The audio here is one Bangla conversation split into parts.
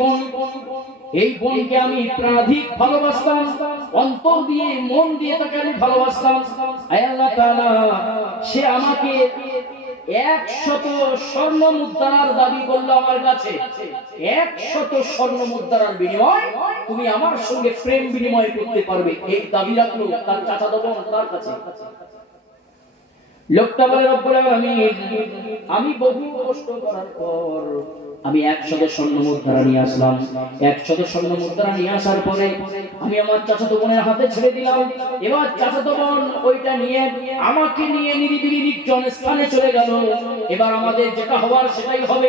বোন, এই বোনকে আমি প্রাণাধিক ভালোবাসতাম, অন্তর দিয়ে মন দিয়ে তাকে আমি ভালোবাসতাম। আয় আল্লাহ তাআলা, সে আমাকে 100 স্বর্ণ মুদ্রার দাবি করলো আমার কাছে। 100 স্বর্ণ মুদ্রার বিনিময় তুমি আমার সঙ্গে প্রেম বিনিময় করতে পারবে, এই দাবি রাখলো তার চাচাতো বোন তার কাছে। লোকটা বলে রব্বুল আলামিন, আমি বহু কষ্ট করার পর আমি 100 স্বর্ণ মুদ্রা নিয়ে আসলাম। 100 স্বর্ণ মুদ্রা নিয়ে আসার পরে আমি আমার চাচাতো বোনের হাতে ছেড়ে দিলাম। এবার চাচাতো বোন ওইটা নিয়ে আমাকে নিয়ে নিরিবিলি নির্জন স্থানে চলে গেল। এবার আমাদের যেটা হওয়ার সেটাই হবে,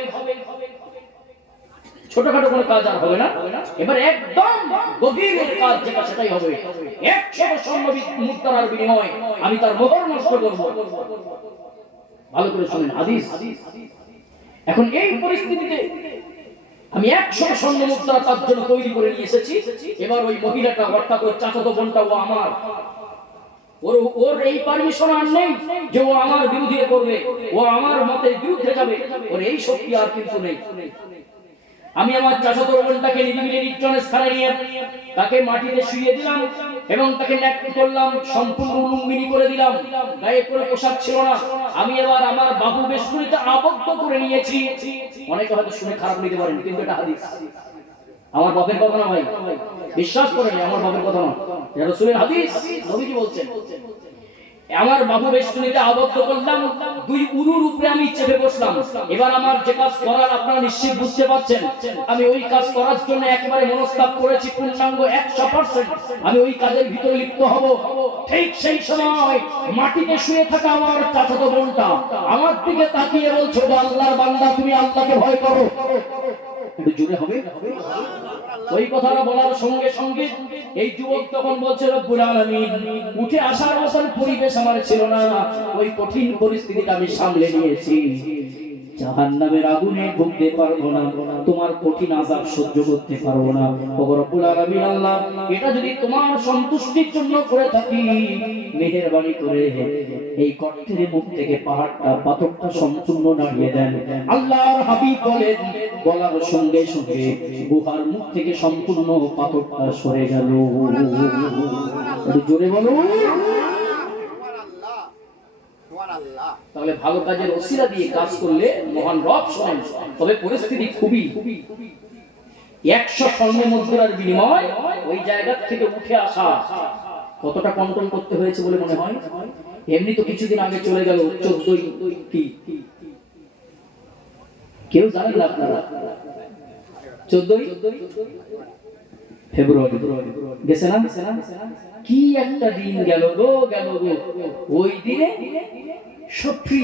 ছোটখাটো কোনো কাজ আর হবে না, এবার একদম গভীরের কাজ যেটা সেটাই হবে। 100 স্বর্ণ মুদ্রার বিনিময়ে আমি তার মোহর নষ্ট করব। ভালো করে শুনেন হাদিস। এখন এই পরিস্থিতিতে আমি 100 স্বর্ণ মুদ্রা তার জন্য তৈরি করে নিয়ে এসেছি। এবার ওই মহিলাটা অর্থাৎ ওই চাচাতো বোনটা ও আমার, ওর এই পারমিশন আর নেই যে ও আমার বিরোধিতা করবে, ও আমার মতের বিরুদ্ধে যাবে, ওর এই শক্তি আর কিন্তু নেই। আমি আমার চাচাতো বোনটাকে নিরিবিলি নির্জন স্থানে নিয়ে তাকে মাটিতে শুইয়ে দিলাম এবং তাকে ন্যাপকি করলাম, সম্পূর্ণ লুঙ্গিনি করে দিলাম, গায়ে কোনো পোশাক ছিল না। আমি এবার আমার বাহু বেষ্টনীতে আবদ্ধ করে নিয়েছি। অনেকে হয়তো শুনে খারাপ নিতে পারেন, কিন্তু এটা হাদিস, আমার বাপের কথা না ভাই, বিশ্বাস করেন আমার বাপের কথা না, এটা রাসূলের হাদিস, নবীজি বলছেন। আমার বাহু বেষ্টনীতে আবদ্ধ করলাম, দুই উরুর উপরে আমি চেপে বসলাম। এবার আমার যে কাজ করার আপনারা নিশ্চয়ই বুঝতে পারছেন, আমি ওই কাজ করার জন্য একেবারে মনস্তাপ করেছি, পূর্ণাঙ্গ 100% আমি ওই কাজের ভিতরে লিপ্ত হব। ঠিক সেই সময় মাটিতে শুয়ে থাকা আমার চাচাতো বোনটা আমার দিকে তাকিয়ে বলছে, আল্লাহর বান্দা তুমি আল্লাহকে ভয় করো। একটু জোরে হবে। ওই কথাটা বলার সঙ্গে সঙ্গে এই যুবক তখন বলছে, রব্বুল আলামিন, উঠে আসার মতন পরিবেশ আমার ছিল না, ওই কঠিন পরিস্থিতিটা আমি সামলে নিয়েছি। জাহান্নামের আগুনে ভুগতে পারবো না, তোমার কঠিন আযাব সহ্য করতে পারবো না। ওগো রব্বুল আলামিন, আল্লাহ এটা যদি তোমার সন্তুষ্টির জন্য করে থাকি, মেহেরবানি করে এই গর্তের মুখ থেকে পাহাড়টা পাথরটা সম্পূর্ণ নাড়িয়ে দেন। আল্লাহর হাবিব বলেন, বলার সঙ্গে সঙ্গে গুহার মুখ থেকে সম্পূর্ণ পাথরটা সরে গেল। একটু জোরে বলো। তাহলে ভালো কাজের ওসিলা দিয়ে কাজ করলে মহান রব শোনেন। তবে পরিস্থিতি খুবই 100 স্বর্ণ মুদ্রার বিনিময় ওই জায়গা থেকে উঠে আসা কতটা কন্ট্রোল করতে হয়েছে বলে মনে হয়? এমনি তো কিছুদিন আগে চলে গেল 14 কি কেউ জানেন না আপনারা? 14 ফেব্রুয়ারি গেছে না? কি একটা দিন গেল গো, গেল গো। ওই দিনে সফি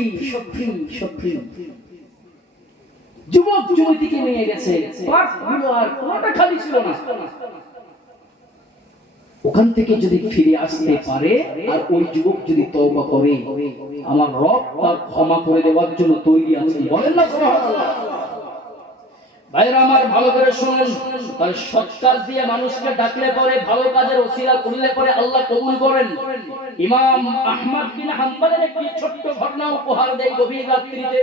যুবক যুবতীকে নিয়ে গেছে, পাঁচগুলো আর কোনটা খালি ছিল না। ওখান থেকে যদি ফিরে আসতে পারে আর ওই যুবক যদি তওবা করে, আমার রব তার ক্ষমা করে দেওয়ার জন্য তৈরি আছেন। বলেন না সুবহানাল্লাহ। ভাইরা আমার, ভালো করে শুনুন। তাহলে সৎ কাজ দিয়ে মানুষকে ডাকলে পরে, ভালো কাজের ওসিলা করলে পরে আল্লাহ কবুল করেন। ইমাম আহমদ বিন হাম্বলের একটি ছোট্ট ঘটনা উপহার দেয় গভীর রাত্রিতে।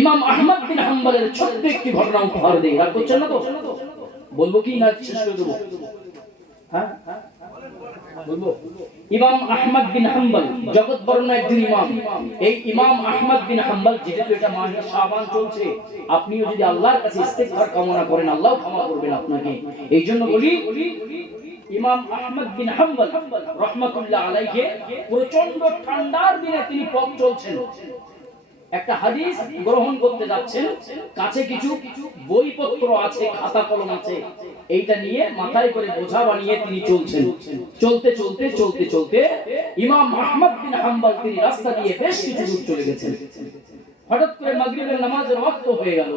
ইমাম আহমদ বিন হাম্বলের ছোট্ট একটি ঘটনা উপহার দেয়। রাগ করছেন না তো? বলবো কি না শেষ করে দেবো? হ্যাঁ বলবো। ইমাম আহমদ বিন হাম্বল জগৎ বর্ণ একজন ইমাম। এই ইমাম আহমদ বিন হাম্বল, যেহেতু এটা মাহে শাবান চলছে, আপনিও যদি আল্লাহর কাছে ইস্তেগফার কামনা করেন, আল্লাহ ক্ষমা করবেন আপনাকে। এই জন্য বলি, ইমাম আহমদ বিন হাম্বল রাহমাতুল্লাহ আলাইহি প্রচন্ড ঠান্ডার দিনে তিনি পথ চলছেন, একটা হাদিস গ্রহণ করতে যাচ্ছেন। কাছে কিছু বইপত্র আছে, খাতা কলম আছে, এইটা নিয়ে মাথায় করে বোঝা বানিয়ে তিনি চলছেন। চলতে চলতে চলতে চলতে ইমাম আহমদ বিন হাম্বল তিনি রাস্তা দিয়ে বেশ কিছু দূর চলে গেছেন। হঠাৎ করে মাগরিবের নামাজের ওয়াক্ত হয়ে গেল।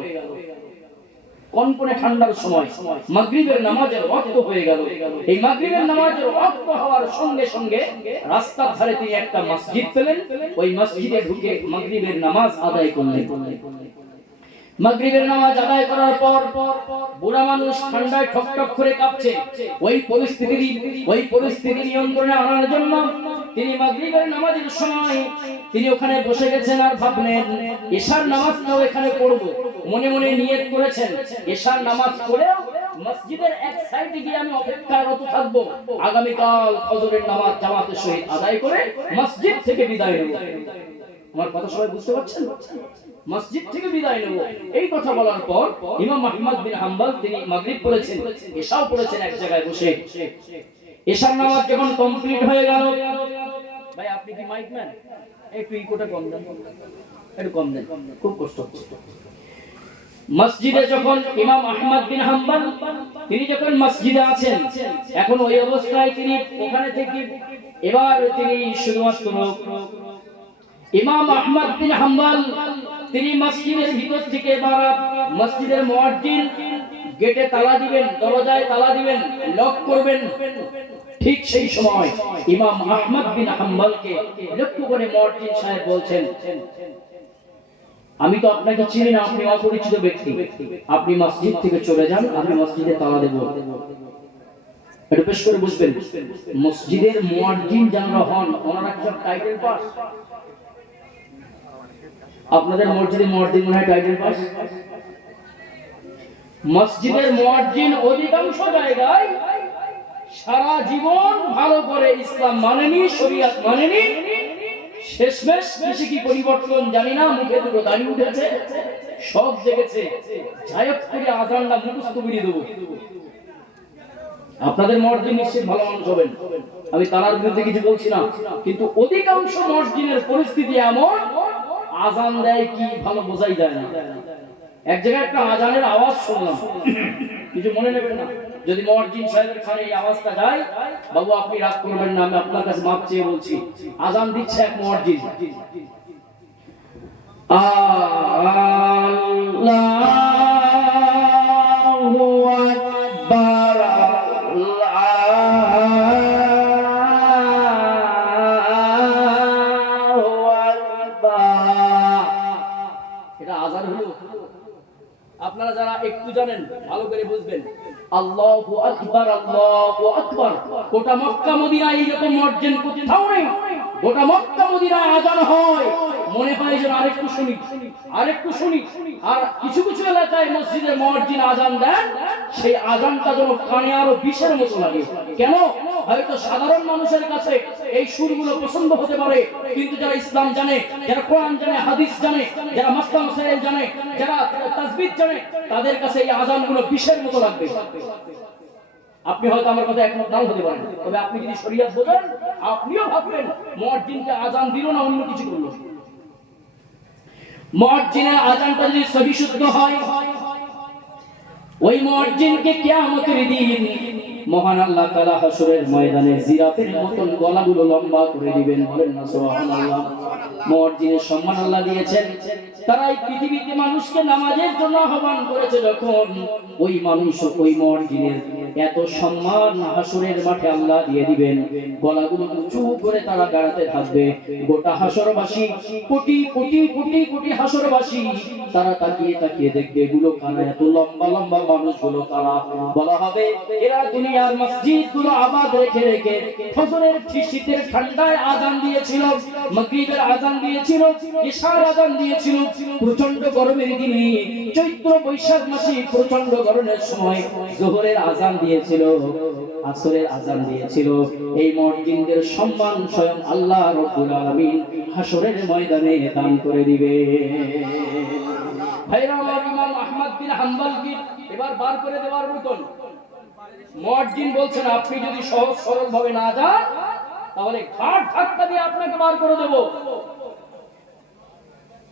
কনকনে ঠান্ডার সময় মাগরিবের নামাজের ওয়াক্ত হয়ে গেল। এই মাগরিবের নামাজের ওয়াক্ত হওয়ার সঙ্গে সঙ্গে রাস্তার ধারে তিনি একটা মসজিদ পেলেন। ওই মসজিদে ঢুকে মাগরিবের নামাজ আদায় করলেন। মাগরিবের নামাজ আদায় করার পর বুড়া মানুষ ঠান্ডায় ঠকঠক করে কাঁপছে। ওই পরিস্থিতি নিয়ন্ত্রণে আনার জন্য তিনি মাগরিবের নামাজের সময় তিনি ওখানে বসে গেছেন আর ভাবলেন এশার নামাজটাও এখানে পড়ব। মনে মনে নিয়ত করেছেন এশার নামাজ পড়েও মসজিদের এক সাইডে গিয়ে আমি অপেক্ষারত থাকব, আগামীকাল ফজরের নামাজ জামাতের সহিত আদায় করে মসজিদ থেকে বিদায় নেব। আমার কথা সবাই বুঝতে পারছেন? মসজিদ থেকে বিদায় নেব। এই কথা বলার পর ইমাম আহমদ বিন হাম্বল তিনি মাগরিব পড়েছেন, এশাও পড়েছেন এক জায়গায় বসে। এশার নামাজ যখন কমপ্লিট হয়ে গেল, ভাই আপনি কি মাইক ম্যান? একটু ইকোটা কম দেন, একটু কম দেন, খুব কষ্ট হচ্ছে। মসজিদে যখন ইমাম আহমদ বিন হাম্বল তিনি যখন মসজিদে আছেন, এখন ওই অবস্থায় তিনি ওখানে থেকে এবার তিনি শুধুমাত্র ইমাম আহমদ বিন হাম্বল তিনি মসজিদের ভিতর থেকে এবার মসজিদের মুয়াজ্জিন গেটে তালা দিবেন, দরজায় তালা দিবেন, লক করবেন। ঠিক সেই সময় ইমাম আহমদ বিন হাম্বলকে লক্ষ্য করে মুয়াজ্জিন সাহেব বলছেন, আমি তো আপনাকে চিনি না, আপনি অপরিচিত ব্যক্তি, আপনি মসজিদ থেকে চলে যান, আমি মসজিদে তালা দেব। এটা বেশ করে বুঝবেন, মসজিদের মুয়াজ্জিন যারা হন ওনারা কি সব টাইটেল পাস? আপনাদের মসজিদে মুয়াজ্জিন মনে হয় টাইটেল পাস? মসজিদের মুয়াজ্জিন অধিকাংশ জায়গায় সারা জীবন ভালো করে ইসলাম মানেনি, শরীয়ত মানেনি, শেষমেশ কিছু কি পরিবর্তন জানি না, মুখে দুটো দাড়ি উঠেছে, সব জেগেছে, যায়ক করে আজানটা মুখস্থ করিয়ে দেবো। আপনাদের মুয়াজ্জিন নিশ্চিত ভালো মানুষ হবেন, আমি তার বিরুদ্ধে কিছু বলছি না, কিন্তু অধিকাংশ মুয়াজ্জিনের পরিস্থিতি এমন, আজান দেয় কি ভালো বোঝাই যায় না। এক জায়গায় একটা আজানের আওয়াজ শুনলাম, কিছু মনে নেবেন না যদি মুয়াজ্জিন সাহেবের কানে এই আওয়াজটা যায়, বাবু আপনি রাগ করবেন না, আমি আপনার কাছে মাপ চেয়ে বলছি। আজান দিচ্ছে এক মুয়াজ্জিন, আল্লাহু আকবার, আল্লাহু আকবার। এটা আজান হলো। আপনারা যারা একটু জানেন ভালো করে বুঝবেন, আল্লাহু আকবার, আল্লাহু আকবার। গোটা মক্কা মদিনায় এইরকম মুয়াজ্জিন কোথাও নেই। গোটা মক্কা মদিনায় আজান হয়, মনে হয় যেন আরেকটু শুনি, আরেকটু শুনি। আর কিছু কিছু এলাকায় মসজিদের মুয়াজ্জিন আজান দেন, সেই আজানটা যেন কানে আরো বিষের মতো লাগে। কেন? হয়তো সাধারণ মানুষের কাছে এই সুরগুলো পছন্দ হতে পারে, কিন্তু যারা ইসলাম জানে, যারা কোরআন জানে, হাদিস জানে, যারা মাসলা মাসাইল জানে, যারা তাসবিহ জানে, তাদের কাছে এই আজানগুলো বিষের মতো লাগবে। আপনি হয়তো আমার কথা একমত নাও হতে পারেন, তবে আপনি যদি শরীয়ত বোঝেন, আপনিও ভাববেন মুয়াজ্জিনকে আজান দিল না অন্য কিছু করলো। মুয়াজ্জিনের আজানটা যদি সহি শুদ্ধ হয়, ওই মুয়াজ্জিনকে কিয়ামতের দিন মহান আল্লাহ তাআলা হাসরের ময়দানে জিরাফের মতন গলাগুলো লম্বা করে দিবেন। বলেন না সুবহানাল্লাহ। মুয়াজ্জিনের সম্মান আল্লাহ দিয়েছেন, তারা এই পৃথিবীতে মানুষকে নামাজের জন্য আহ্বান করেছে, যখন ওই মানুষ ওই মুয়াজ্জিনের এত সম্মান হাসরের মাঠে আল্লাহ দিয়ে দিবেন, গলাগুলো উঁচু করে তারা গাড়াতে থাকবে। গোটা হাসরবাসী, কোটি কোটি কোটি কোটি হাসরবাসী তারা তাকিয়ে তাকিয়ে দেখবে এগুলো কারা, এত লম্বা লম্বা মানুষগুলো কারা। বলা হবে এরা দুনিয়ার মসজিদগুলো আবাদ রেখে রেখে ফজরের শীতের ঠান্ডায় আজান দিয়েছিল, মাগরিবের আজান দিয়েছিল, ইশার আজান দিয়েছিল, প্রচন্ড গরমের দিনে চৈত্র বৈশাখ মাসে প্রচন্ড গরমের সময় যোহরের আজান দিয়েছিল, আসরের আজান দিয়েছিল। এই মুয়াজ্জিনদের সম্মান স্বয়ং আল্লাহ রাব্বুল আলামিন হাসরের ময়দানে দান করে দিবে। ভাইরা আমার, ইমাম আহমদ বিন হাম্বলকে এবার বার করে দেওয়ার মতন মুয়াজ্জিন বলছেন, আপনি যদি সহজ সরল ভাবে না যান, তাহলে ঘাট ধাক্কা দিয়ে আপনাকে বার করে দেব।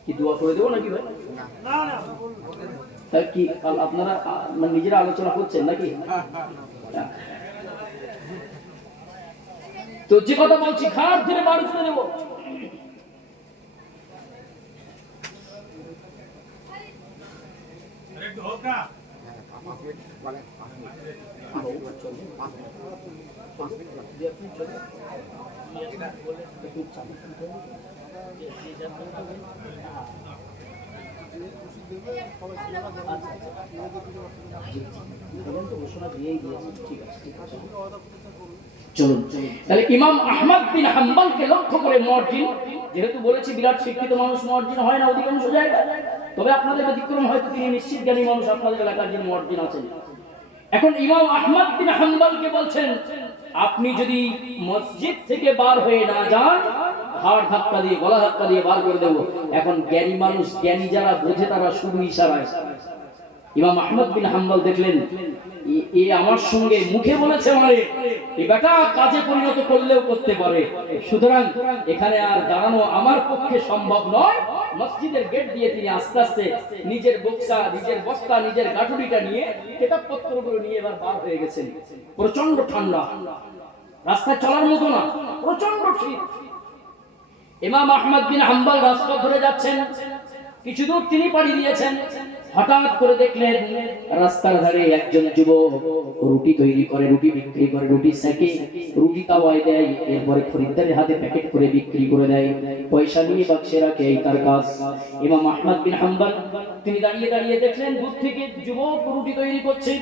কি দোয়া করে দেব নাকি ভাই? না না, তাই কি আপনারা নিজেরা আলোচনা করছেন নাকি? তো যে কথা বলছি, ঘাট ধরে বার করে দেব। চলুন তাহলে ইমাম আহমদ বিন হাম্বলকে লক্ষ্য করে মুয়াজ্জিন, যেহেতু বলেছি বিরাট শিক্ষিত মানুষ মুয়াজ্জিন হয় না অধিকাংশ জায়গায়, তবে আপনাদের ব্যতিক্রম হয়তো তিনি নিশ্চিত জ্ঞানী মানুষ আপনাদের এলাকার যে মুয়াজ্জিন আছেন। এখন ইমাম আহমদ বিন হাম্বলকে বলছেন, আপনি যদি মসজিদ থেকে বার হয়ে না যান, ঘাড় ধাক্কা দিয়ে গলা ধাক্কা দিয়ে বার করে দেব। এখন জ্ঞানী মানুষ, জ্ঞানী যারা বোঝে তারা শুধু ইশারায়। ইমাম আহমদ বিন হাম্বল দেখলেন এ আমার সঙ্গে মুখে বলেছে মানে এই বেটা কাজে পরিণত করলেও করতে পারে, সুতরাং এখানে আর দাঁড়ানো আমার পক্ষে সম্ভব নয়। মসজিদের গেট দিয়ে তিনি আস্তে আস্তে নিজের বক্সা, নিজের বস্তা, নিজের গাঠুরিটা নিয়ে কিতাবপত্রগুলো নিয়ে এবার বার হয়ে গেছেন। প্রচন্ড ঠান্ডা, রাস্তায় চলার মতো না, প্রচন্ড শীত। ইমাম আহমদ বিন হাম্বল রাস্তা ধরে যাচ্ছেন, কিছু দূর তিনি পাড়ি দিয়েছেন, হঠাৎ করে দেখলেন রাস্তার ধারে একজন যুবক রুটি তৈরি করে, রুটি বিক্রি করে, রুটি সেকে, রুটি তাওয়ায় দেয়, এরপরে খরিদ্দারের হাতে প্যাকেট করে বিক্রি করে দেয়, পয়সা নিয়ে বাক্সে রাখে, এই তার কাজ। ইমাম আহমদ বিন হাম্বল তিনি দাঁড়িয়ে দাঁড়িয়ে দেখলেন দূর থেকে যুবক রুটি তৈরি করছে,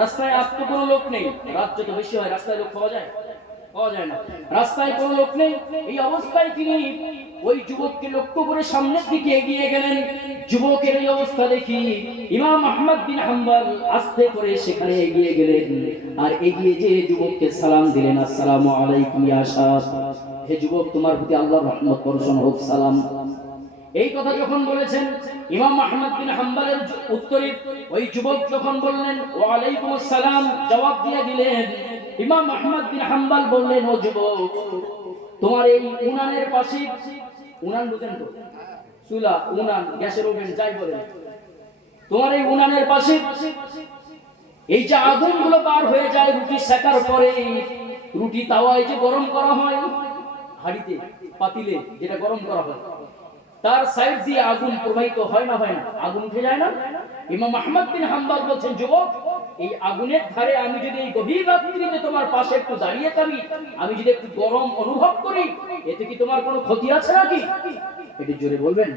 রাস্তায় আর তো কোনো লোক নেই। রাত যত বেশি হয় রাস্তায় লোক পাওয়া যায় না, রাস্তায় কোনো লোক নেই। এই অবস্থায় তিনি ওই যুবককে লক্ষ্য করে সামনের দিকে এগিয়ে গেলেন। যুবকের এই অবস্থা দেখি ইমাম আহমদ বিন হাম্বল আস্তে করে সেখানে এগিয়ে গেলেন, আর এগিয়ে যে যুবককে সালাম দিলেন, আসসালামু আলাইকুম ইয়া শাহ, হে যুবক তোমার প্রতি আল্লাহর রহমত বর্ষণ হোক, সালাম। এই কথা যখন বলেছেন ইমাম আহমদ বিন হাম্বলের উত্তরে ওই যুবক যখন বললেন ওয়া আলাইকুম আসসালাম, জবাব দিয়ে দিলেন, ইমাম আহমদ বিন হাম্বল বললেন, ও যুবক তোমার এই উনানের পাশে, উনান বুঝেন তো, চুলা, উনান, গ্যাসের ওভেন যাই বলেন, তোমার এই উনানের পাশে এই যে আগুনগুলো বার হয়ে যায় রুটি সেকার পরে, রুটি তাওয়ায় যে গরম করা হয়, হাঁড়িতে পাতিলে যেটা গরম করা হয়, তার সাইড দিয়ে আগুন প্রবাহিত হয় না, হয় না, আগুন উঠে যায় না। ইমাম আহমদ বিন হাম্বল বলছেন, যুবক এই আগুনের ধারে আমি যদি এই গভীর রাত্রিতে তোমার পাশে একটু দাঁড়িয়ে থাকি, আমি যদি একটু গরম অনুভব করি, এতে কি তোমার কোনো ক্ষতি আছে নাকি? একটু জোরে বলবেন,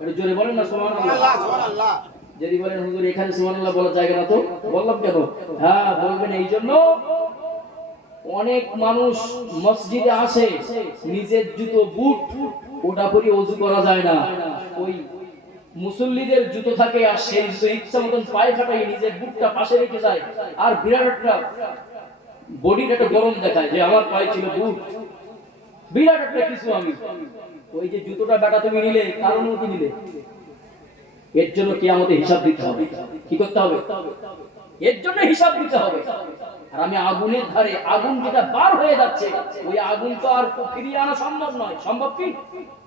একটু জোরে বলেন না সুবহানাল্লাহ। যদি বলেন হুজুর এখানে সুবহানাল্লাহ বলার জায়গা না, তো বললাম কেন? হ্যাঁ বলবেন, এই জন্য অনেক মানুষ মসজিদে আসে নিজের জুতো বুট ওটা পরে ওযু করা যায় না, ওই মুসল্লিদের জুতো থাকে আর সেই জুতো ইচ্ছা মতন পায়ে কাটাই নিজের বুটটা পাশে রেখে যায়, আর বিরাট একটা বডির একটা গরম দেখায় যে আমার পায়ে ছিল বুট, বিরাট একটা কিছু। আমি ওই যে জুতোটা বেটা তুমি নিলে কার অনুমতি নিলে? এর জন্য কিয়ামতে হিসাব দিতে হবে। কি করতে হবে? এর জন্য হিসাব দিতে হবে। আর আমি আগুনের ধারে, আগুন যেটা বার হয়ে যাচ্ছে, ওই আগুন তো আর ফিরিয়ে আনা সম্ভব নয়। সম্ভব কি?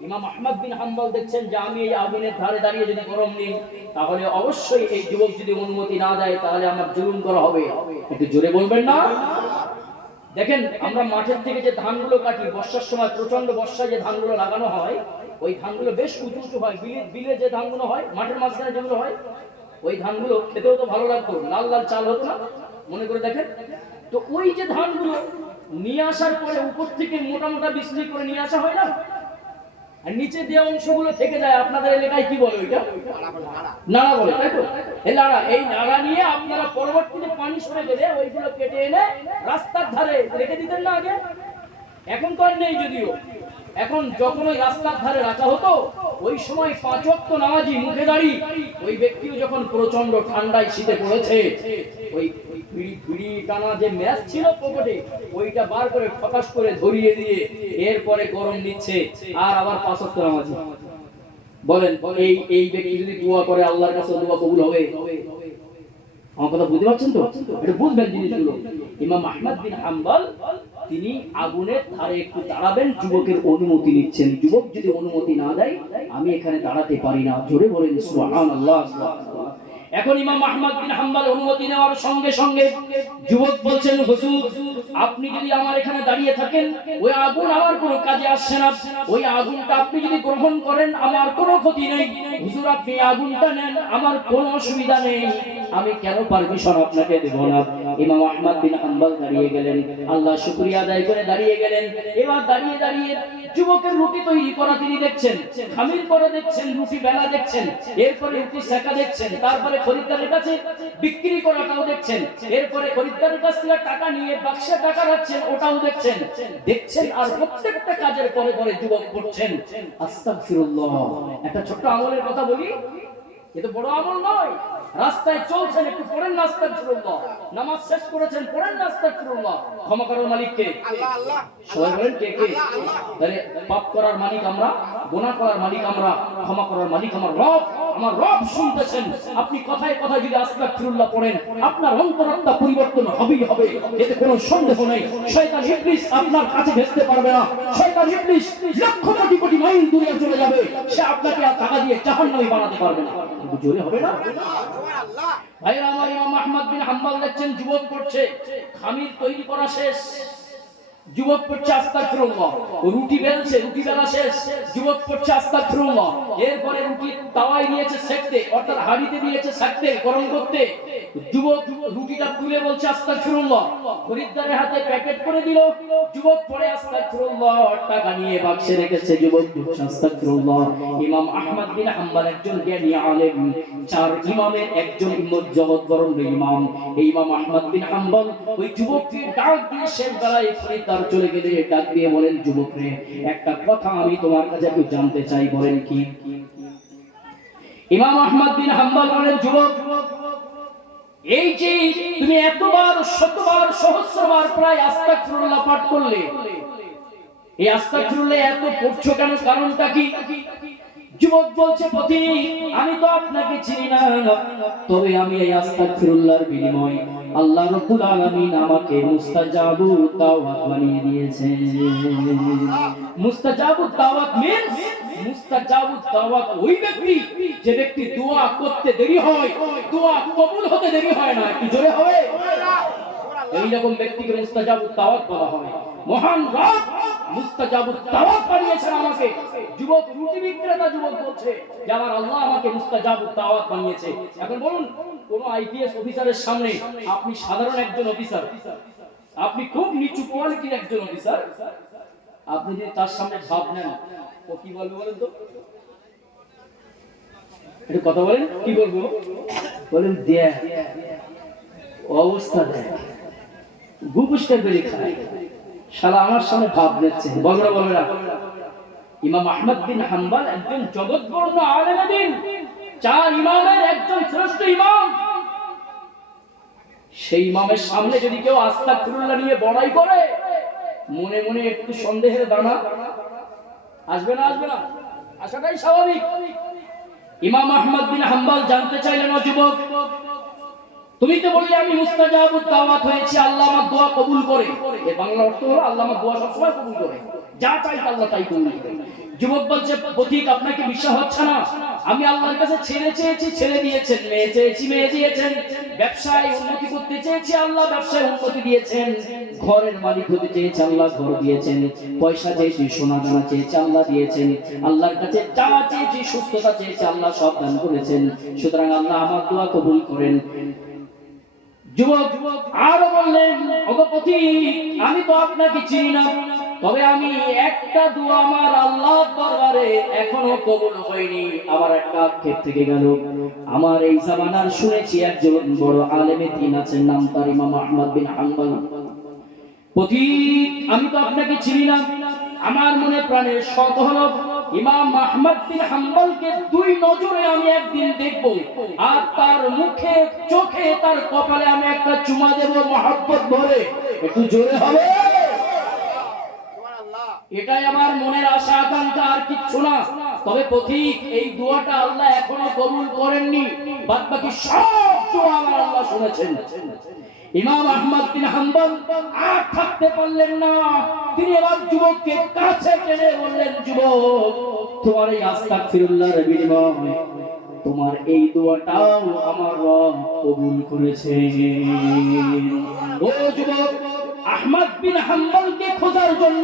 ইমাম আহমদ বিন হাম্বল দেখছেন যে আমি এই আগুনের ধারে দাঁড়িয়ে যদি গরম নিই, তাহলে অবশ্যই এই যুবক যদি অনুমতি না দেয় তাহলে আমার জুলুম করা হবে। একটু জোরে বলবেন না? দেখেন আমরা মাঠের থেকে যে ধানগুলো কাটি, বর্ষার সময় প্রচন্ড বর্ষায় যে ধানগুলো লাগানো হয়, ওই ধানগুলো বেশ উঁচু উঁচু হয়। বিলে যে ধানগুলো হয়, মাঠের মাঝখানে যেগুলো হয়, ওই ধানগুলো খেতেও তো ভালো লাগতো, লাল লাল চাল হতো না, মনে করে দেখেন। তো ওই যে ধানগুলো নিয়ে আসার পরে উপর থেকে মোটা মোটা বিছলি করে নিয়ে আসা হয় না, আর নিচে যে অংশগুলো থেকে যায়, আপনাদের এলাকায় কি বলে ওইটা? নাড়া বলে, তাই তো? এই নাড়া, এই নাড়া নিয়ে আপনারা পরবর্তীতে পানি সরে গেলে ওইগুলো কেটে এনে রাস্তার ধারে রেখে দিতেন না আগে? এখন তো আর নেই যদিও। এখন যখন ওই রাস্তার ধারে রাখা হতো, ওই সময় 5 ওয়াক্ত নামাজি মুখে দাঁড়ি, ওই ব্যক্তিও যখন প্রচন্ড ঠান্ডায় শীতে পড়েছে, ওই বিড়ি টানা যে ম্যাচ ছিল পকেটে, ওইটা বার করে ফকাস করে ধরিয়ে দিয়ে এরপরে গরম নিচ্ছে, আর আবার 5 ওয়াক্ত নামাজি। বলেন এই ব্যক্তি যদি দোয়া করে আল্লাহর কাছে দোয়া কবুল হবে? আমার কথা বুঝতে পারছেন তো? এটা বুঝবেন জিনিসগুলো। ইমাম আহমদ বিন হাম্বল তিনি আগুনের ধারে একটু দাঁড়াবেন, যুবকের অনুমতি নিচ্ছেন। যুবক যদি অনুমতি না দেয়, আমি এখানে দাঁড়াতে পারি না। জোরে বলেন সুবহানাল্লাহ। এখন ইমাম আহমদ বিন হাম্বল অনুমতি নেওয়ার সঙ্গে সঙ্গে যুবক বলছেন, হুজুর আপনি যদি আমার এখানে দাঁড়িয়ে থাকেন, ওই আগুন আমার কোনো কাজে আসছে না, ওই আগুনটা আপনি যদি গ্রহণ করেন আমার কোনো ক্ষতি নেই। হুজুর আপনি আগুনটা নেন, আমার কোনো অসুবিধা নেই, আমি কেন পারমিশন আপনাকে দেব না? ইমাম আহমদ বিন হাম্বল দাঁড়িয়ে গেলেন, আল্লাহ শুকরিয়া আদায় করে দাঁড়িয়ে গেলেন। এবার দাঁড়িয়ে দাঁড়িয়ে যুবকের রুটি তৈরি করা তিনি দেখছেন, খামির করা দেখছেন, রুটি বেলা দেখছেন, এরপরে রুটি সেকা দেখছেন, তারপরে খরিদ্দারের কাছে বিক্রি করাটাও দেখছেন, এরপরে খরিদ্দারের কাছ থেকে টাকা নিয়ে বাক্সে টাকা রাখছেন, ওটাও দেখছেন দেখছেন আর প্রত্যেকটা কাজের পরে পরে যুবক করছেন আস্তাগফিরুল্লাহ। একটা ছোট্ট আমলের কথা বলি, এটা বড় আমল নয়। রাস্তায় চলছেন, একটু পড়েন না আস্তাগফিরুল্লাহ। নামাজ শেষ করেছেন, পড়েন না আস্তাগফিরুল্লাহ। ক্ষমা করার মালিক কে? আল্লাহ। আল্লাহ। সবাই বলেন কে কে? তাহলে পাপ করার মালিক আমরা, গুনাহ করার মালিক আমরা, ক্ষমা করার মালিক আমার রব। আমার রব শুনতেছেন। আপনি কথায় কথায় যদি আস্তাগফিরুল্লাহ পড়েন, আপনার অন্তরাত্মা পরিবর্তন হবেই হবে, এতে কোনো সন্দেহ নেই। শয়তান ইবলিস আপনার কাছে ঘেঁষতে পারবে না। শয়তান ইবলিস লক্ষ কোটি কোটি মাইল দূরে চলে যাবে, সে আপনাকে আর টাকা দিয়ে জাহান্নামী বানাতে পারবে না। জোরে হবে না? ভাইরা আমার, ইমাম আহমদ বিন হাম্বল দেখছেন যুবক পড়ছে, খামির তৈরি করা শেষ, যুবক পড়ছে আস্তাগফিরুল্লাহ। রুটি বেলছে, রুটি বেলা শেষ, যুবক পড়ছে আস্তাগফিরুল্লাহ। এরপরে রুটি তাওয়ায় নিয়েছে সেকতে, অর্থাৎ হাড়িতে দিয়েছে সেকতে, গরম করতে। যুবক রুটিটা তুলে বলছে আস্তাগফিরুল্লাহ। খরিদ্দারের হাতে প্যাকেট করে দিল, যুবক পড়ে আস্তাগফিরুল্লাহ, টাকা নিয়ে বাক্সে রেখেছে, যুবক পড়ছে আস্তাগফিরুল্লাহ। ইমাম আহমদ বিন হাম্বল একজন জ্ঞানী আলেম, চার ইমামের একজন জগৎ বরণ্য ইমাম। এই ইমাম আহমদ বিন হাম্বল ওই যুবককে ডাক দিয়ে শেষ বেলায় খরিদ্দার চলে গেলে ডাক দিয়ে বলেন, যুবক রে, একটা কথা আমি তোমার কাছে একটু জানতে চাই, বলেন কি? ইমাম আহমদ বিন হাম্বল বলেন, যুবক, এই যে তুমি এতবার, শতবার, সহস্রবার প্রায় আস্তাগফিরুল্লাহ পাঠ করলে, এই আস্তাগফিরুল্লাহ এত পড়ছো কেন, কারণটা কি? যুবক বলছে, পথিক, আমি তো আপনাকে চিনি না, তবে আমি এই আস্তাগফিরুল্লাহর বিনিময়ে আল্লাহ রাব্বুল আলামিন আমাকে মুস্তাজাবুত দাওয়াত বানিয়ে দিয়েছেন। মুস্তাজাবুত দাওয়াত মিন্স, মুস্তাজাবুত দাওয়াত ওই ব্যক্তি যে ব্যক্তি দোয়া করতে দেরি হয়, দোয়া কবুল হতে দেরি হয় না। কি জোরে হবে? এই রকম ব্যক্তিকে মুস্তাজাবুত দাওয়াত বলা হয়। মহান রব মুস্তাজাবুত দাওয়াত বানিয়েছেন আমাকে। যুবক, রুটি বিক্রেতা যুবক বলছে যে আমার আল্লাহ আমাকে মুস্তাজাবুত দাওয়াত বানিয়েছে। এখন বলুন, কোন আইপিএস অফিসারের সামনে আপনি সাধারণ একজন অফিসার, আপনি খুব নিচু কোয়ালিটির একজন অফিসার, আপনি যদি তার সামনে ভাব নেন, ও কি বলবে বলেন তো? একটু কথা বলেন, কি বলবো? বলেন, দেখ অবস্থা, দেখ গুপুষ্টা বেরিয়ে খায়, শালা আমার সামনে ভাব নিচ্ছে। বলবে না, বলবে না? ইমাম আহমদ বিন হাম্বল একজন জগৎ বরণ্য আলেম দিন, চার ইমামের একজন শ্রেষ্ঠ ইমাম। সেই ইমামের সামনে যদি কেউ আস্তাগফিরুল্লাহ নিয়ে বড়াই করে, মনে মনে একটু সন্দেহের দানা আসবে না? আসবে না? আসাটাই স্বাভাবিক। ইমাম আহমদ বিন হাম্বল জানতে চাইলেন, ও যুবক, তুমি তো বললে আমি মুস্তাজাবুত দাওয়াত হয়েছি, আল্লাহ আমার দোয়া কবুল করে। এর বাংলা অর্থ হলো আল্লাহ আমার দোয়া সবসময় কবুল করে, যা চাই আল্লাহ তাই কবুল করে। যুবক বলছে, পথিক, আপনাকে বিশ্বাস হচ্ছে না? আমি আল্লাহর কাছে ছেলে চেয়েছি, ছেলে দিয়েছেন, মেয়ে চেয়েছি, মেয়ে দিয়েছেন, ব্যবসায় উন্নতি করতে চেয়েছি, আল্লাহ ব্যবসায় উন্নতি দিয়েছেন, ঘরের মালিক হতে চেয়েছি, আল্লাহ ঘর দিয়েছেন, পয়সা চেয়েছি, সোনা দানা চেয়েছি, আল্লাহ দিয়েছেন, আল্লাহর কাছে যা চেয়েছি, সুস্থতা চেয়েছি, আল্লাহ সব দান করেছেন, সুতরাং আল্লাহ আমার দোয়া কবুল করেন। যুবক আরো বললেন, ওগো পথিক, আমি তো আপনাকে চিনি না, তবে আমি একটা দোয়া আমার আল্লাহর দরবারে এখনো কবুল হয়নি, আমার একটা আক্ষেপ থেকে গেল। আমার এই জামানার শুনেছি একজন বড় আলেমে দ্বীন আছেন, নাম তার ইমাম আহমদ বিন হাম্বল। পথিক, আমি তো আপনাকে চিনি না, আমার মনে প্রাণে শখ হলো ইমাম আহমদ বিন হাম্বলকে দুই নজরে আমি একদিন দেখব, আর তার মুখে, চোখে, তার কপালে আমি একটা চুমা দেব মহব্বত ভরে। একটু জোরে হবে? এটাই আমার মনের আশা আকাঙ্ক্ষা, আর কিচ্ছু না। তবে পথিক, এই দোয়াটা আল্লাহ এখনো কবুল করেননি, বাদ বাকি সব দোয়া আমার আল্লাহ শুনেছেন। ইমাম আহমদ বিন হাম্বল আর থাকতে পারলেন না, তিনি এবার যুবককে কাছে টেনে বললেন, যুবক, তোমার এই আস্তাগফিরুল্লাহর বিনিময়ে তোমার এই দোয়াটাও আমার রব কবুল করেছে। ও যুবক, আহমদ বিন হাম্বলকে খোঁজার জন্য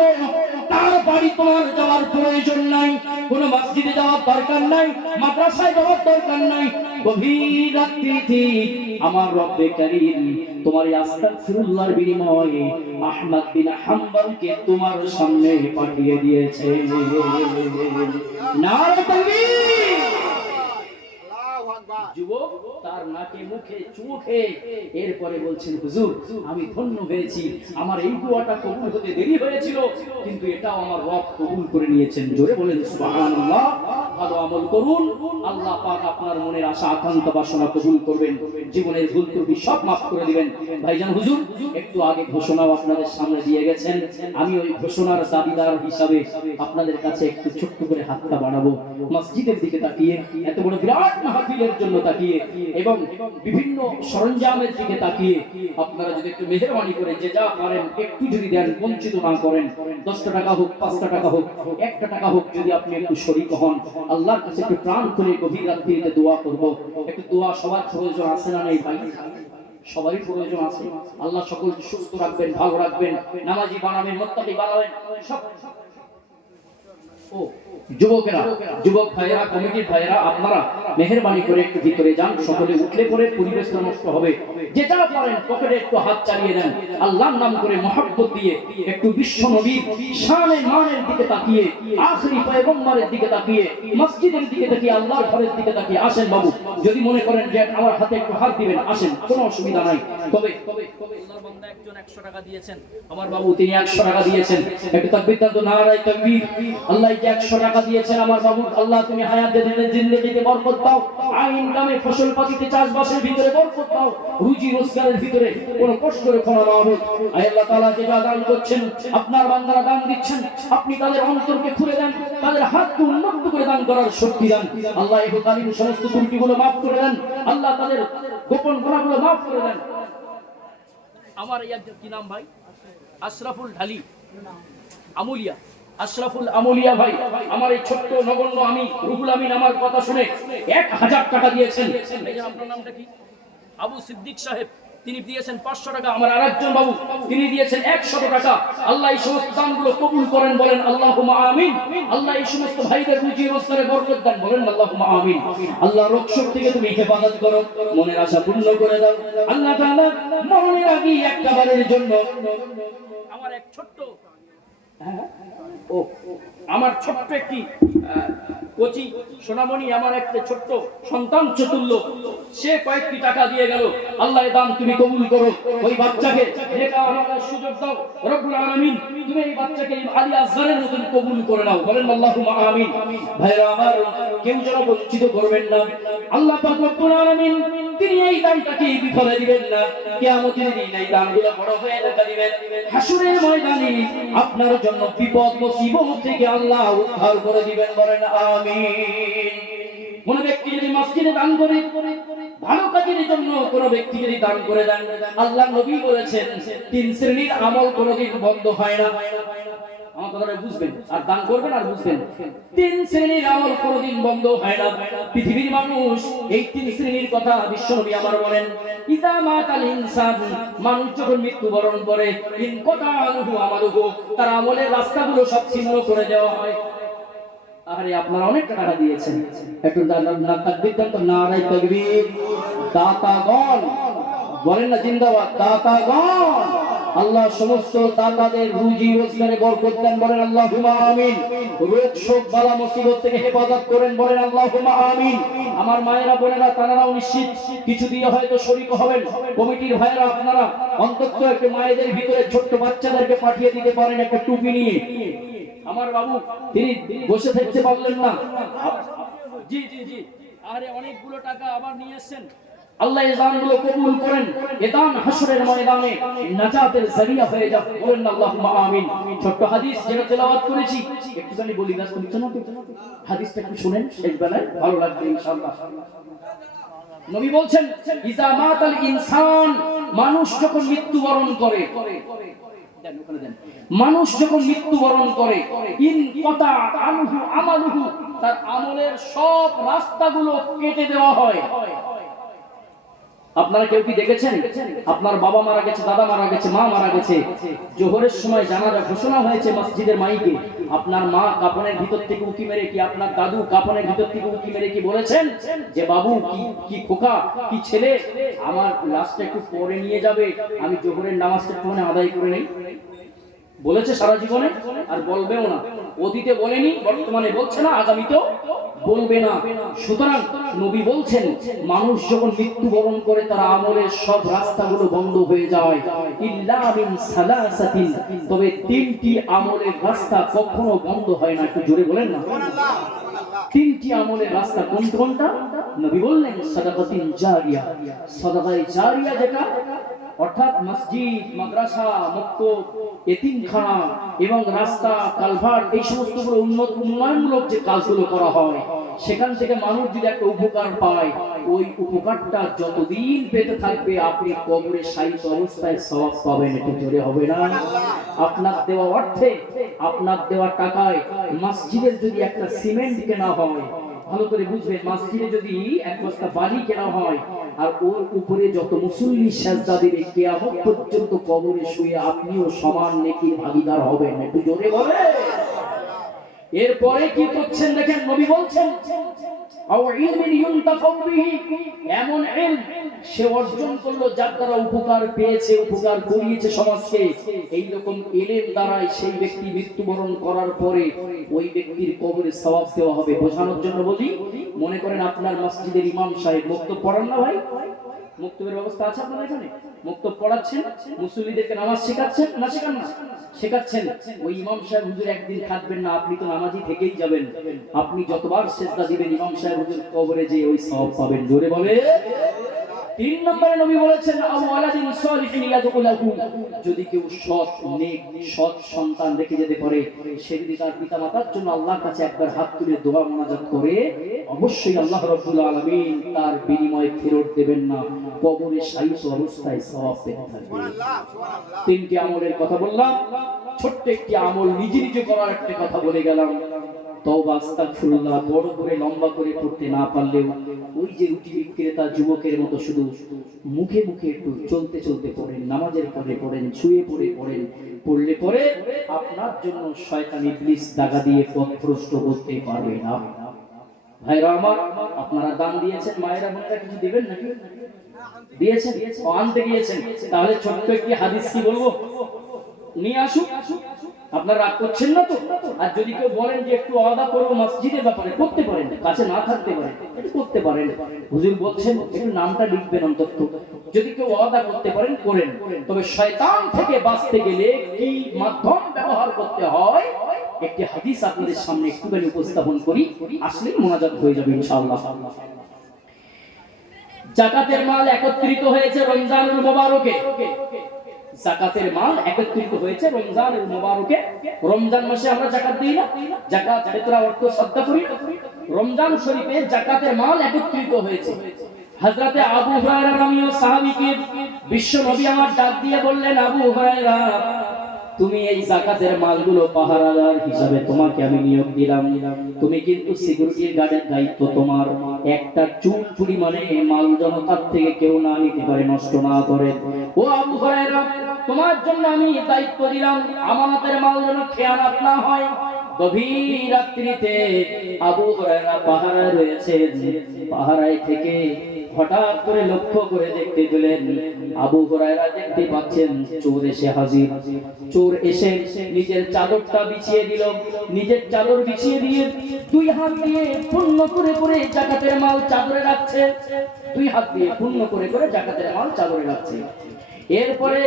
তার বাড়ি তোমার যাওয়ার প্রয়োজন নাই, কোন মসজিদে যাওয়ার দরকার নাই, মাদ্রাসায় যাওয়ার দরকার নাই। গভীর রাত্রিতে আমার রব্বে কারীম তোমার এই আস্তাগফিরুল্লাহর বিনিময়ে আহমদ বিন হাম্বলকে তোমার সামনে পাঠিয়ে দিয়েছে। নারে তাকবীর। যুবক তার নাকে মুখে চোখে এরপরে বলছেন, হুজুর আমি ধন্য হয়েছি, আমার এই দোয়াটা কবুল হতে দেরি হয়েছিল, কিন্তু এটাও আমার রব কবুল করে নিয়েছেন। জোরে বলেন সুবহানাল্লাহ। ভালো আমল করুন, আল্লাহ পাক আপনার মনের আশা আকাঙ্ক্ষা বাসনা কবুল করবেন, জীবনের ভুল ত্রুটি সব মাফ করে দিবেন। ভাইজান হুজুর একটু আগে ঘোষণাও আপনাদের সামনে দিয়ে গেছেন, আমি ওই ঘোষণার দাবিদার হিসাবে আপনাদের কাছে একটু ছোট্ট করে হাতটা বাড়াবো। মসজিদের দিকে তাকিয়ে, এত বড় বিরাট মাহফিলের জন্য তাকিয়ে এবং বিভিন্ন সরঞ্জামের দিকে তাকিয়ে আপনারা যদি একটু মেহেরবানি করে যে যা পারেন একটু যদি দেন, বঞ্চিত না করেন। 10 টাকা হোক, 5 টাকা হোক, 1 টাকা হোক, যদি আপনি একটু শরীক হন, আল্লাহর কাছে একটু প্রাণ খুলে গভীর রাত্রিতে দোয়া করব। একটু দোয়া সবার প্রয়োজন আছে না নেই ভাই? সবারই প্রয়োজন আছে। আল্লাহ সকলকে সুস্থ রাখবেন, ভালো রাখবেন, নামাজি বানাবেন, মুত্তাকি বানাবেন। সব ও যুবকেরা, যুবক ভাইরা, কমিটির ভাইরা, আপনারা মেহেরবানি করে একটু ভিতরে যান। সকলে উঠলে পরে পরিবেশটা নষ্ট হবে। যেটা পারেন পকেটে একটু হাত চালিয়ে দেন, আল্লাহর নাম করে মহব্বত দিয়ে একটু বিশ্ব নবীর শানে মানের দিকে তাকিয়ে, আখরি পয়গম্বরের দিকে তাকিয়ে, মসজিদের দিকে তাকিয়ে, আল্লাহর ঘরের দিকে তাকিয়ে আসেন। বাবু যদি মনে করেন যে আমার হাতে একটু হাত দিবেন, আসেন, কোনো অসুবিধা নাই। তবে আল্লাহর বান্দা একজন 100 টাকা দিয়েছেন, আমার বাবু তিনি 100 টাকা দিয়েছেন, একটু তাকবীর দাও, নারায়ে তাকবীর। আল্লাহ যে 100 টাকা দিয়েছেন আমার বাবু, আল্লাহ তুমি হায়াতে দিনে জিন্দেগিতে বরকত দাও, আইন কামে ফসল পাতিতে চাষবাসের ভিতরে বরকত দাও, রুজি রোজগারের ভিতরে কোনো কষ্ট রেখো না মাবুদ। আয় আল্লাহ তাআলা যে দান করছেন, আপনার বান্দারা দান দিচ্ছেন, আপনি তাদের অন্তরকে খুলে দেন, তাদের হাতকে উন্মুক্ত করে দান করার শক্তি দেন। আল্লাহ এই কালীন সমস্ত ত্রুটিগুলো মাফ করে দেন, আল্লাহ তাদের গোপন গুনাহগুলো মাফ করে দেন। আমার এই কি নাম ভাই? আশরাফুল ঢালি আমুলিয়া, আশরাফুল আমুলিয়া ভাই, আমার এই ছোট্ট নগণ্য আমি রুহুল আমিন আমার কথা শুনে 1000 টাকা দিয়েছেন। আপনার নামটা কি? আবু সিদ্দিক সাহেব, তিনি দিয়েছেন 500 টাকা। আমার আরেকজন বাবু তিনি দিয়েছেন 100 টাকা। আল্লাহ এই সমস্ত দানগুলো কবুল করেন, বলেন আল্লাহুম্মা আমিন। আল্লাহ এই সমস্ত ভাইদের রুজি রোজগারে বরকত দান, বলেন আল্লাহুম্মা আমিন। আল্লাহ রোগশোক থেকে তুমি হেফাজত করো, মনের আশা পূর্ণ করে দাও। আল্লাহ তাআলা মরণের আগে একবারের জন্য আমার এক ছোট্ট আমার ছোট্ট একটি কোচি সোনামণি, আমার একটা ছোট্ট সন্তান চতুল্য, সে কয়েকটি টাকা দিয়ে গেল। আল্লাহ এই দান তুমি কবুল করো, ওই বাচ্চাকে লেখাপড়ার সুযোগ দাও রব্বুল আলামিন। তুমি এই বাচ্চাকে আলী আসগারের মতন কবুল করে নাও, বলেন আল্লাহুম্মা আমিন। ভাইরা আমার, কেউ যেন বঞ্চিত করবেন না। আল্লাহ পাক রব্বুল আলামিন তিনি এই দানটাকে বিফলে দিবেন না। কিয়ামতের দিন এই দানগুলো বড় হয়ে দেখা দিবেন। হাসরের ময়দানে আপনার জন্য বিপদ মুসিবত থেকে আল্লাহ উদ্ধার করে দিবেন, বলেন আমিন। কোন ব্যক্তি যদি মসজিদে দান করে, ভালো কাজের জন্য কোন ব্যক্তি যদি দান করে দেন, আল্লাহ নবী বলেছেন 3 শ্রেণীর আমল কোনদিন বন্ধ হয় না। আমার কথাটা বুঝবেন আর দান করবেন আর বুঝবেন। 3 শ্রেণীর আমল কোনদিন বন্ধ হয় না। পৃথিবীর মানুষ এই 3 শ্রেণীর কথা বিশ্বনবী আমার বলেন, ইযা মাতাল ইনসান, মানুষ যখন মৃত্যুবরণ করে, ইন কতা আলহু আমালুহু, তার আমলের রাস্তাগুলো সব ছিন্ন করে দেওয়া হয়। আরে আপনারা অনেক টাকা দিয়েছেন, একটু তাকবীর দেন তো, নারায়ে তাকবীর। দাতাগণ বলেন না জিন্দাবাদ, দাতাগণ। আল্লাহ সমস্ত দাতাদের রুজি রোজগারে বরকত দেন, বলেন আল্লাহুম্মা আমিন। রোগ শোক বালা মুসিবত থেকে হেফাজত করেন, বলেন আল্লাহুম্মা আমিন। আমার মায়েরা বোনেরা, তারাও নিশ্চিত কিছু দিয়ে হয়তো শরীক হবেন। কমিটির ভাইরা আপনারা অন্তত একটু মায়েদের ভিতরে ছোট্ট বাচ্চাদেরকে পাঠিয়ে দিতে পারেন একটা টুপি নিয়ে। আমার বাবু তিনি বসে থাকতে পারলেন না, জি জি জি, আরে অনেকগুলো টাকা আবার নিয়ে এসেছেন। আল্লাহ এই দানগুলো কবুল করেন, এই দান হাসরের ময়দানে নাজাতের জরিয়া হয়ে যাবে, বলেন আল্লাহুম্মা আমিন। ছোট্ট হাদিস যেটা তেলাওয়াত করেছি একটুখানি বলি, ব্যস্ত হচ্ছেন না তো? হাদিসটা একটু শুনেন, শেষ বেলায় ভালো লাগবে ইনশাআল্লাহ। নবী বলছেন, ইযা মাতাল ইনসান, মানুষ যখন মৃত্যুবরণ করে, মানুষ যখন মৃত্যুবরণ করে, ইন কতা আনহু আমালুহু, তার আমলের সব রাস্তাগুলো কেটে দেওয়া হয়। আপনারা কেউ কি দেখেছেন আপনার বাবা মারা গেছে, দাদা মারা গেছে, মা মারা গেছে, জোহরের সময় জানাজা ঘোষণা হয়েছে মসজিদের মাইকে, আপনার মা কাপনের ভিতর থেকে উঁকি মেরে কি, আপনার দাদু কাপনের ভিতর থেকে উঁকি মেরে কি বলেছেন যে বাবু কি খোকা কি ছেলে, আমার লাশটা একটু পরে নিয়ে যাবে, আমি জোহরের নামাজটা একটু আদায় করে নেই? বলেছে সারা জীবনে, আর বলবেও না। অতীতে বলেনি, বর্তমানে বলছে না, আগামীতেও বলবে না। সুতরাং নবী বলছেন মানুষ যখন মৃত্যুবরণ করে তার আমলের সব রাস্তাগুলো বন্ধ হয়ে যায়, ইল্লা মিন সালাসাতিন, তবে তিনটি আমলের রাস্তা কখনো বন্ধ হয় না। একটু জোরে বলেন না তিনটি আমলের রাস্তা কোনটা? নবী বললেন সাদাকাতিন জারিয়া, সাদাকায়ে জারিয়া যেটা অর্থাৎ মসজিদ, মাদ্রাসা, মক্তব, এতিমখানা এবং রাস্তা, কালভার্ট, এই সমস্তগুলো উন্নয়নমূলক যে কাজগুলো করা হয়, সেখান থেকে মানুষ যদি একটা উপকার পায়, ওই উপকারটা যতদিন পেতে থাকবে আপনি কবরে শায়িত অবস্থায় সওয়াব পাবেন। একটু জোরে হবে না? আপনার দেওয়া অর্থে, আপনার দেওয়া টাকায় মসজিদের যদি একটা সিমেন্ট কেনা হয়, ভালো করে বুঝবেন, মসজিদে যদি এক বস্তা বালি কেনা হয় আর ওর উপরে যত মুসল্লি সেজদা দিবে, কিয়ামত পর্যন্ত কবরে শুয়ে আপনিও সমান নেকির ভাগীদার হবেন। একটু জোরে বলে। এরপরে কি করছেন দেখেন, নবী বলছেন এমন ইলম সে অর্জন করলো যার দ্বারা উপকার পেয়েছে, উপকার করিয়েছে সমাজকে, এইরকম ইলম দ্বারাই সেই ব্যক্তি মৃত্যুবরণ করার পরে ওই ব্যক্তির কবরে সওয়াব দেওয়া হবে। বোঝানোর জন্য বলি, মনে করেন আপনার মসজিদের ইমাম সাহেব মুক্তব পড়ান না ভাই? মুক্তবের ব্যবস্থা আছে আপনাদের এখানে? মুক্তব পড়াচ্ছেন, মুসল্লিদেরকে নামাজ শেখাচ্ছেন না শেখান না? শেখাচ্ছেন। ওই ইমাম সাহেব হুজুর একদিন থাকবেন না, আপনি তো নামাজি থেকেই যাবেন, আপনি যতবার সেজদা দিবেন ইমাম সাহেব হুজুর কবরে যে ওই সওয়াব পাবেন। জোরে বলে। 3 নম্বরে নবী বলেছেন আওয়ালাদিন সালিহিন ইয়াদুলাহু, যদি কেউ সৎ নেক সৎ সন্তান রেখে যেতে পারে, সে যদি তার পিতামাতার জন্য আল্লাহর কাছে একবার হাত তুলে দোয়া মোনাজাত করে, অবশ্যই আল্লাহ রাব্বুল আলামিন তার বিনিময়ে ফেরত দেবেন না, কবরে শায়িত অবস্থায় সওয়াব পেতে থাকবে। সুবহানাল্লাহ। 3টি আমলের কথা বললাম, ছোট্ট একটি আমল নিজে নিজে করার একটা কথা বলে গেলাম। তওবা আস্তাগফিরুল্লাহ বড় করে লম্বা করে পড়তে না পারলেও ওই যে রুটি বিক্রেতা যুবকের মতো শুধু মুখে মুখে একটু চলতে চলতে পড়েন, নামাজের পরে পড়েন, শুয়ে পড়ে পড়েন, পড়লে পরে আপনার জন্য শয়তান ইবলিস দাগা দিয়ে পথভ্রষ্ট করতে পারবে না। ভাইরা আমার, আপনারা দান দিয়েছেন, মায়েরা বোনেরা কিছু দিবেন নাকি? দিয়েছেন, আনতে গিয়েছেন, তাহলে ছোট্ট একটি হাদিস কি বলবো, নিয়ে আসুন। আপনারা রাগ করছেন না তো? আর যদি কেউ বলেন যে একটু ওয়াদা করবো মসজিদের ব্যাপারে, করতে পারেন, কাছে না থাকতে পারেন, এটা করতে পারেন। হুজুর বলছেন একটু নামটা লিখবেন অন্তত। যদি কেউ ওয়াদা করতে পারেন করেন, তবে শয়তান থেকে বাঁচতে গেলে কি মাধ্যম ব্যবহার করতে হয়, একটি হাদিস আপনাদের সামনে একটুখানি উপস্থাপন করি, আসলে মোনাজাত হয়ে যাবে ইনশাআল্লাহ। যাকাতের মাল একত্রিত হয়েছে রমজানুল মুবারকে, যাকাতের মাল একত্রিত হয়েছে রমজানুল মুবারকে। রমজান মাসে আমরা যাকাত দিই না? যাকাত ফিতরা অর্থ সাদকা করি। রমজান শরীফে যাকাতের মাল একত্রিত হয়েছে। হযরতে আবু হুরায়রা নামীয় সাহাবীকে বিশ্ব নবী আমার ডাক দিয়ে বললেন, আবু হুরায়রা, তুমি এই যাকাতের মালগুলো পাহারাদার হিসাবে তোমাকে আমি নিয়োগ দিলাম, তুমি কিন্তু সিকিউরিটি গার্ডের দায়িত্ব তোমার। একটা চুল পরিমাণে মাল যেন তার থেকে কেউ না নিতে পারে, নষ্ট না করে। ও আবু হুরায়রা, তোমার জন্য আমি দায়িত্ব দিলাম, আমানতের মাল যেন খেয়ানত না হয়। গভীর রাত্রিতে আবু হুরায়রা পাহারায় রয়েছেন, পাহারায় থেকে হঠাৎ করে লক্ষ্য করে দেখতে পেলেন, আবু হুরায়রা দেখতে পাচ্ছেন চোর এসে হাজির। চোর এসে নিজের চাদরটা বিছিয়ে দিল, নিজের চাদর বিছিয়ে দিয়ে 2 হাত দিয়ে পূর্ণ করে করে যাকাতের মাল চাদরে রাখছে, 2 হাত দিয়ে পূর্ণ করে করে যাকাতের মাল চাদরে রাখছে। এরপরে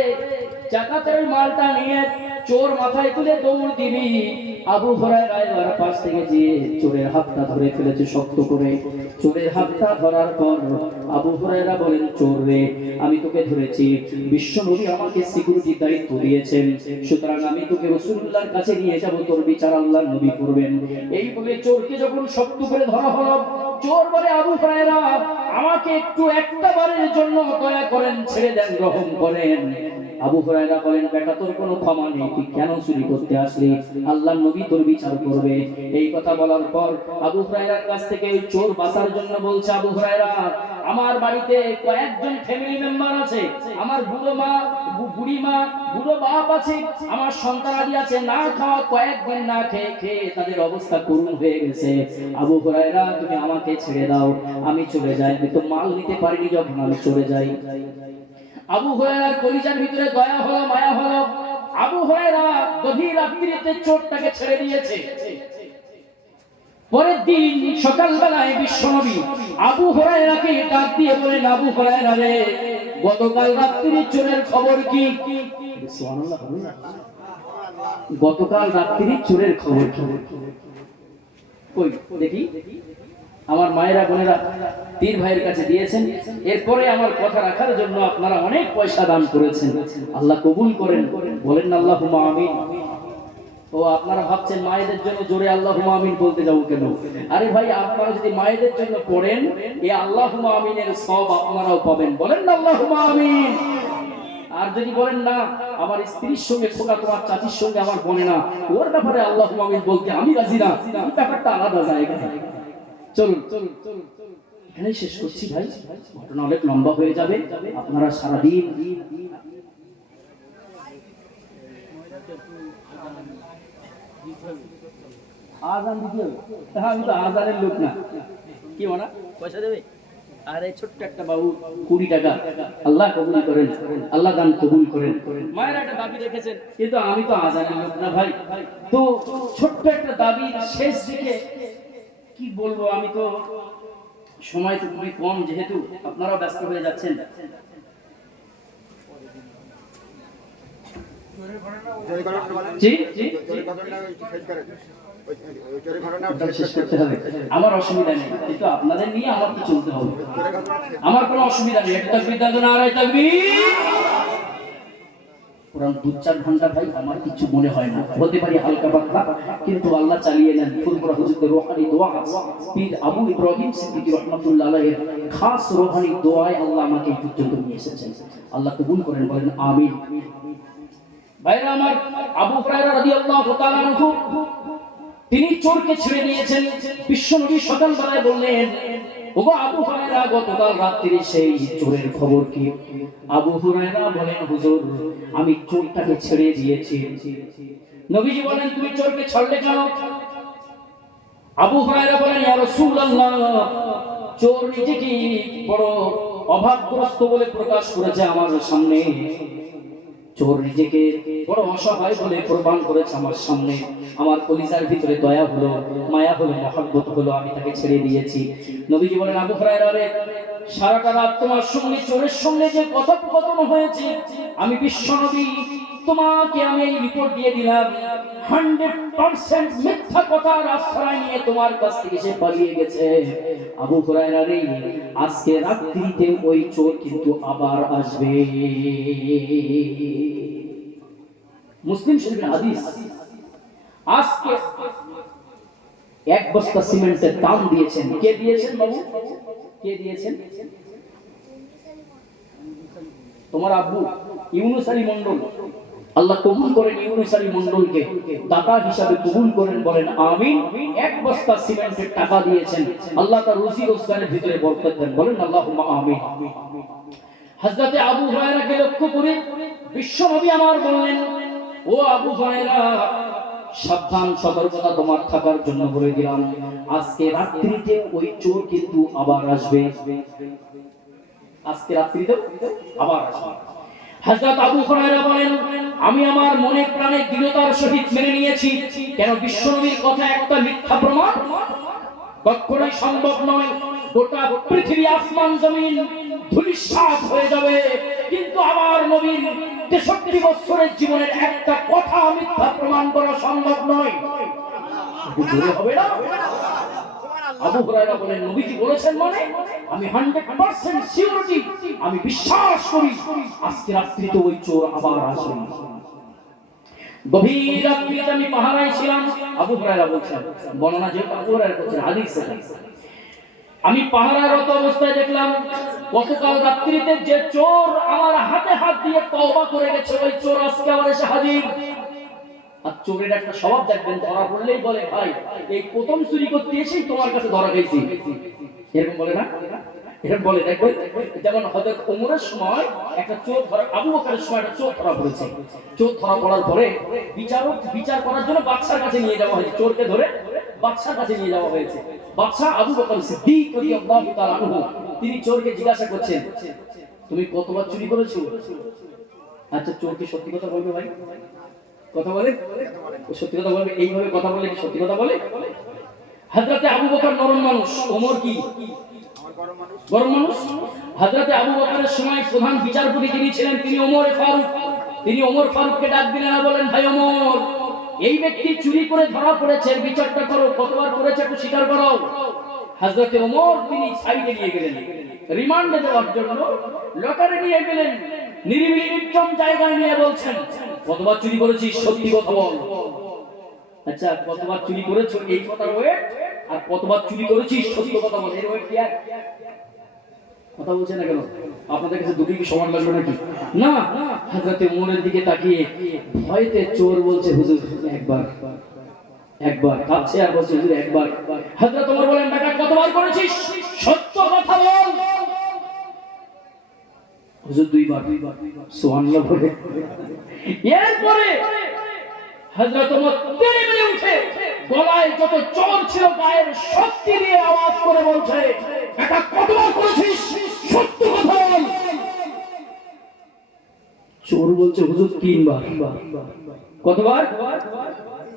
যাকাতের মালটা নিয়ে চোর মাথায় তুলে দৌড় দিবি, আবু হুরায়রা এর পাশ থেকে গিয়ে চোরের হাতটা ধরে ফেলেছে শক্ত করে। চোরের হাতটা ধরার পর আবু হুরায়রা বলেন, চোর রে, আমি তোকে ধরেছি, বিশ্ব নবী আমাকে সিকিউরিটি দায়িত্ব দিয়েছেন, সুতরাং আমি তোকে রাসূলুল্লাহর কাছে নিয়ে যাব, তোর বিচার আল্লাহর নবী করবেন। এই বলে চোরকে যখন শক্ত করে ধরা হলো, চোর বলে, আবু হুরায়রা, আমাকে একটু একটা বারের জন্য দয়া করেন, ছেড়ে দেন, রহম করেন। আবু হুরায়রা বলেন, বেটা তোর কোনো ক্ষমা নেই, তুই কেন চুরি করতে আসলি? আল্লাহর নবী তোর বিচার করবে। এই কথা বলার পর আবু হুরায়রার কাছ থেকে ওই চোর বাঁচার জন্য বলছে, আবু হুরায়রা, আমার বাড়িতে কয়েকজন ফ্যামিলি মেম্বার আছে, আমার বুড়ো মা, বুড়ি মা, বুড়ো বাপ আছে, আমার সন্তানাদি আছে, না খাওয়া কয়েকদিন না খেয়ে খেয়ে তাদের অবস্থা করুণ হয়ে গেছে। আবু হুরায়রা, তুমি আমাকে ছেড়ে দাও, আমি চলে যাই, আমি তো মাল নিতে পারিনি, যখন আমি চলে যাই। আবু হুরায়রার কলিজার ভিতরে দয়া হলো, মায়া হলো। আবু হুরায়রা গভীর রাত্রিতে চোরটাকে ছেড়ে দিয়েছে। পরের দিন সকালবেলায় বিশ্বনবী আবু হুরায়রাকে ডাক দিয়ে বলেন, আবু হুরায়রা রে, গতকাল রাত্রির চোরের খবর কি? সুবহানাল্লাহ। গতকাল রাত্রির চোরের খবর কি? কই দেখি। আমার মায়েরা বোনেরা পীর ভাইয়ের কাছে দিয়েছেন, এরপরে আমার কথা রাখার জন্য আপনারা অনেক পয়সা দান করেছেন, আল্লাহ কবুল করেন, বলেন না আল্লাহুম্মা আমিন। ও আপনারা ভাবছেন মায়েদের জন্য জোরে আল্লাহুম্মা আমিন বলতে যাবো কেন? আরে ভাই, আপনারা যদি মায়েদের জন্য পড়েন, এই আল্লাহুম্মা আমিনের সওয়াব আপনারাও পাবেন, বলেন না আল্লাহুম্মা আমিন। আর যদি বলেন না, আমার স্ত্রীর সঙ্গে খোকা, তোমার চাচির সঙ্গে আমার বনে না, ওর ব্যাপারে আল্লাহুম্মা আমিন বলতে আমি রাজি না, এই ব্যাপারটা আলাদা জায়গা। চলুন এখানেই শেষ করছি ভাই, ঘটনা অনেক লম্বা হয়ে যাবে, আপনারা সারাদিন আজান দিতে হবে। আমি তো আজানের লোক না, কি মানা পয়সা দেবে? আর এই ছোট্ট একটা বাবু 20 টাকা, আল্লাহ কবুল করেন, আল্লাহ দান কবুল করেন। মায়ের একটা দাবি রেখেছেন, কিন্তু আমি তো আজানের লোক না ভাই, তো ছোট্ট একটা দাবি শেষ দিকে কি বলবো, আমি তো সময় তো খুবই কম, যেহেতু আপনারাও ব্যস্ত হয়ে যাচ্ছেন। জি জি, আমার অসুবিধা নেই, কিন্তু আপনাদের নিয়ে আমার তো চলতে হবে, আমার কোনো অসুবিধা নেই। একটা তাকবীর দাও, নারায়ে তাকবীর। পুরান 2-4 ঘন্টা ভাই আমার কিছু মনে হয় না, হতে পারি হালকা পাতলা, কিন্তু আল্লাহ চালিয়ে নেন। ফুরফুরা হুজুরের রূহানি দোয়া, পীর আবু ইব্রাহিম সিদ্দিকী রাহমাতুল্লাহ আলাইহির খাস রূহানি দোয়ায় আল্লাহ আমাকে এই পর্যন্ত নিয়ে এসেছেন, আল্লাহ কবুল করেন, বলেন আমিন। ভাইরা আমার, আবু হুরায়রা রাদিয়াল্লাহু তাআলা আনহু তিনি চোরকে ছেড়ে দিয়েছেন। বিশ্বনবী সকালবেলায় বললেন, ওগো আবু হুরায়রা, গতকাল রাত্রি সেই চোরের খবর কি? আবু হুরায়রা বলেন, হুজুর, আমি চোরটাকে ছেড়ে দিয়েছি। নবীজি বলেন, তুমি চোরকে ছাড়লে কেন? আবু হুরায়রা বলেন, ইয়া রাসূলুল্লাহ, চোর নিজেকে বড় অভাবগ্রস্ত বলে প্রকাশ করেছে আমার সামনে, চোর নিজেকে বড় অসহায় বলে প্রমাণ করেছে আমার সামনে। আমার কলিজার ভিতরে দয়া হলো, মায়া হলো, মহব্বত হলো, আমি তাকে ছেড়ে দিয়েছি। নবীজি বলেন, আবু হুরায়রা রে, সারাটা রাত তোমার সঙ্গে চোরের সঙ্গে যে কথোপকথন হয়েছে, আমি বিশ্বনবী তোমাকে আমি এই রিপোর্ট দিয়ে দিলাম, 100% মিথ্যা কথার আশ্রয় নিয়ে তোমার কাছ থেকে সে পালিয়ে গেছে। আবু হুরায়রা রে, আজকে রাত্রিতে ওই চোর কিন্তু আবার আসবে। মুসলিম শরীফের হাদিস। আজকে 1 বস্তা সিমেন্টের দাম দিয়েছেন, কে দিয়েছেন বাবু? কে দিয়েছেন? তোমার আব্বু ইউনুস আলী মন্ডল। আল্লাহ কবুল করেন ইউনুস আলী মন্ডলকে, দাতা হিসাবে কবুল করেন, বলেন আমিন। 1 বস্তা সিমেন্টের টাকা দিয়েছেন, আল্লাহ তার রুজি রোজগারের ভিতরে বরকত দেন, বলেন আল্লাহুম্মা আমিন। হযরতে আবু হুরায়রাকে লক্ষ্য করে বিশ্বনবী আমার বললেন, ও আবু হুরায়রা, সাবধান, সতর্কতা তোমার থাকার জন্য বলে দিলাম, আজকে রাত্রিতে ওই চোর কিন্তু আবার আসবে। আজকে রাত্রিতে আবার আসবে। হযরত আবু হুরায়রা বলেন, আমি আমার মনে প্রাণে দৃঢ়তার সহিত মেনে নিয়েছি, কেন বিশ্বনবীর কথা একটা মিথ্যা প্রমাণ কখনোই সম্ভব নয়। গোটা পৃথিবী আসমান জমিন ধূলিসাৎ হয়ে যাবে, কিন্তু আমার নবীর 63 বছরের জীবনের একটা কথা মিথ্যা প্রমাণ করা সম্ভব নয়। হবে না? আবু হুরায়রা বলেন, নবীজি বলেছেন মানে আমি 100% সিউরিটি, আমি বিশ্বাস করি আজকে রাত্রিতে ওই চোর আবার আসবে। গভীর রাত্রিতে আমি পাহারায় ছিলাম, আবু হুরায়রা বলছেন, বর্ণনা যে আবু হুরায়রা বলছেন হাদিস। আমি পাহারারত অবস্থায় দেখলাম গতকাল রাত্রিতে যে চোর আমার হাতে হাত দিয়ে তওবা করে গেছে, ওই চোর আজকে আবার এসে হাজির। আর চোরের একটা স্বভাব দেখবেন, ধরা পড়লেই বলে ভাই এই প্রথম চুরি করতে এসেই তোমার কাছে ধরা গেছি, এরকম বলে না? এরকম বলে দেখবেন। যেমন হযরত ওমরের সময় একটা চোর ধরা, আবু বকরের সময় একটা চোর ধরা পড়েছে। চোর ধরা পড়ার পরে বিচারক বিচার করার জন্য বাদশার কাছে নিয়ে যাওয়া হয়েছে, চোরকে ধরে বাদশার কাছে নিয়ে যাওয়া হয়েছে। বাদশা আবু বকর সিদ্দিক রাদিয়াল্লাহু তাআলা আনহু তিনি চোরকে জিজ্ঞাসা করছেন, তুমি কতবার চুরি করেছো? আচ্ছা চোর কি সত্যি কথা বলবে ভাই? কথা বলে? সত্যি কথা বলবে? এইভাবে কথা বলে কি সত্যি কথা বলে? হযরতে আবু বকর নরম মানুষ, ওমর কি গরম মানুষ। হযরতে আবু বকরের সময় প্রধান বিচারপতি যিনি ছিলেন তিনি ওমর ফারুক। তিনি ওমর ফারুককে ডাক দিলেন আর বলেন, ভাই ওমর, এই ব্যক্তি চুরি করে ধরা পড়েছে, বিচারটা করো, কতবার করেছে একটু স্বীকার করো। হযরতে ওমর তিনি সাইডে নিয়ে গেলেন, রিমান্ডে দেওয়ার জন্য লকারে নিয়ে গেলেন, নিরিবিলি নির্জন জায়গায় নিয়ে বলছেন, কতবার চুরি করেছিস সত্যি কথা বল। আচ্ছা কতবার চুরি করেছো এই কথার ওয়েট, আর কতবার চুরি করেছিস সত্যি কথা বল, এর ওয়েট কি এক? কথা বলছেন না কেন? আপনাদের কাছে দুটি কি সমান লাগবে নাকি? না। হযরতে ওমরের দিকে তাকিয়ে ভয়তে চোর বলছে, হুজুর একবার। একবার কাঁদছে আর বলছে, হুজুর একবার। হযরত ওমর বলেন, বেটা কতবার করেছিস সত্য কথা বল। হুজুর দুইবার। সুবহানাল্লাহ বলে এরপরে হযরত ওমর তেড়ে বেড়ে উঠে গলায় যত চোর ছিল গায়ের শক্তি দিয়ে আওয়াজ করে বলছে, এটা কতবার করেছিস সত্য কথা বল। চোর বলছে, হুজুর তিনবার। কতবার?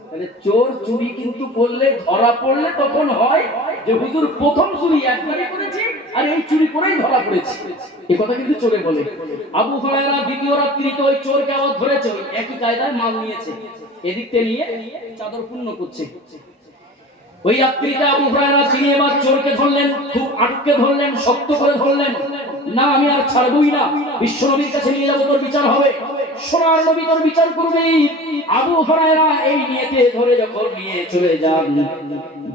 তাহলে চোর চুরি কিন্তু করলে ধরা পড়লে তখন হয় যে হুজুর প্রথম চুরি একবারই করেছি আর এই চুরি করেই ধরা পড়েছি, এই কথা কিন্তু চোরে বলে। আবু হুরায়রা দ্বিতীয় রাত্রিতে ওই চোরকে আবার ধরেছে, ওই একই কায়দায় মাল নিয়েছে, এদিকতে নিয়ে চাদর পূর্ণ করছে। ওই রাত্রিতে আবু হুরায়রা তিনি এবার চোরকে ধরলেন, খুব আটকে ধরলেন, শক্ত করে ধরলেন, না আমি আর ছাড়বই না, বিশ্ব নবীর কাছে নিয়ে যাবো, তোর বিচার হবে, সোনার নবী তোর বিচার করবে। আবু হুরায়রা এই নিয়তে ধরে যখন নিয়ে চলে যান,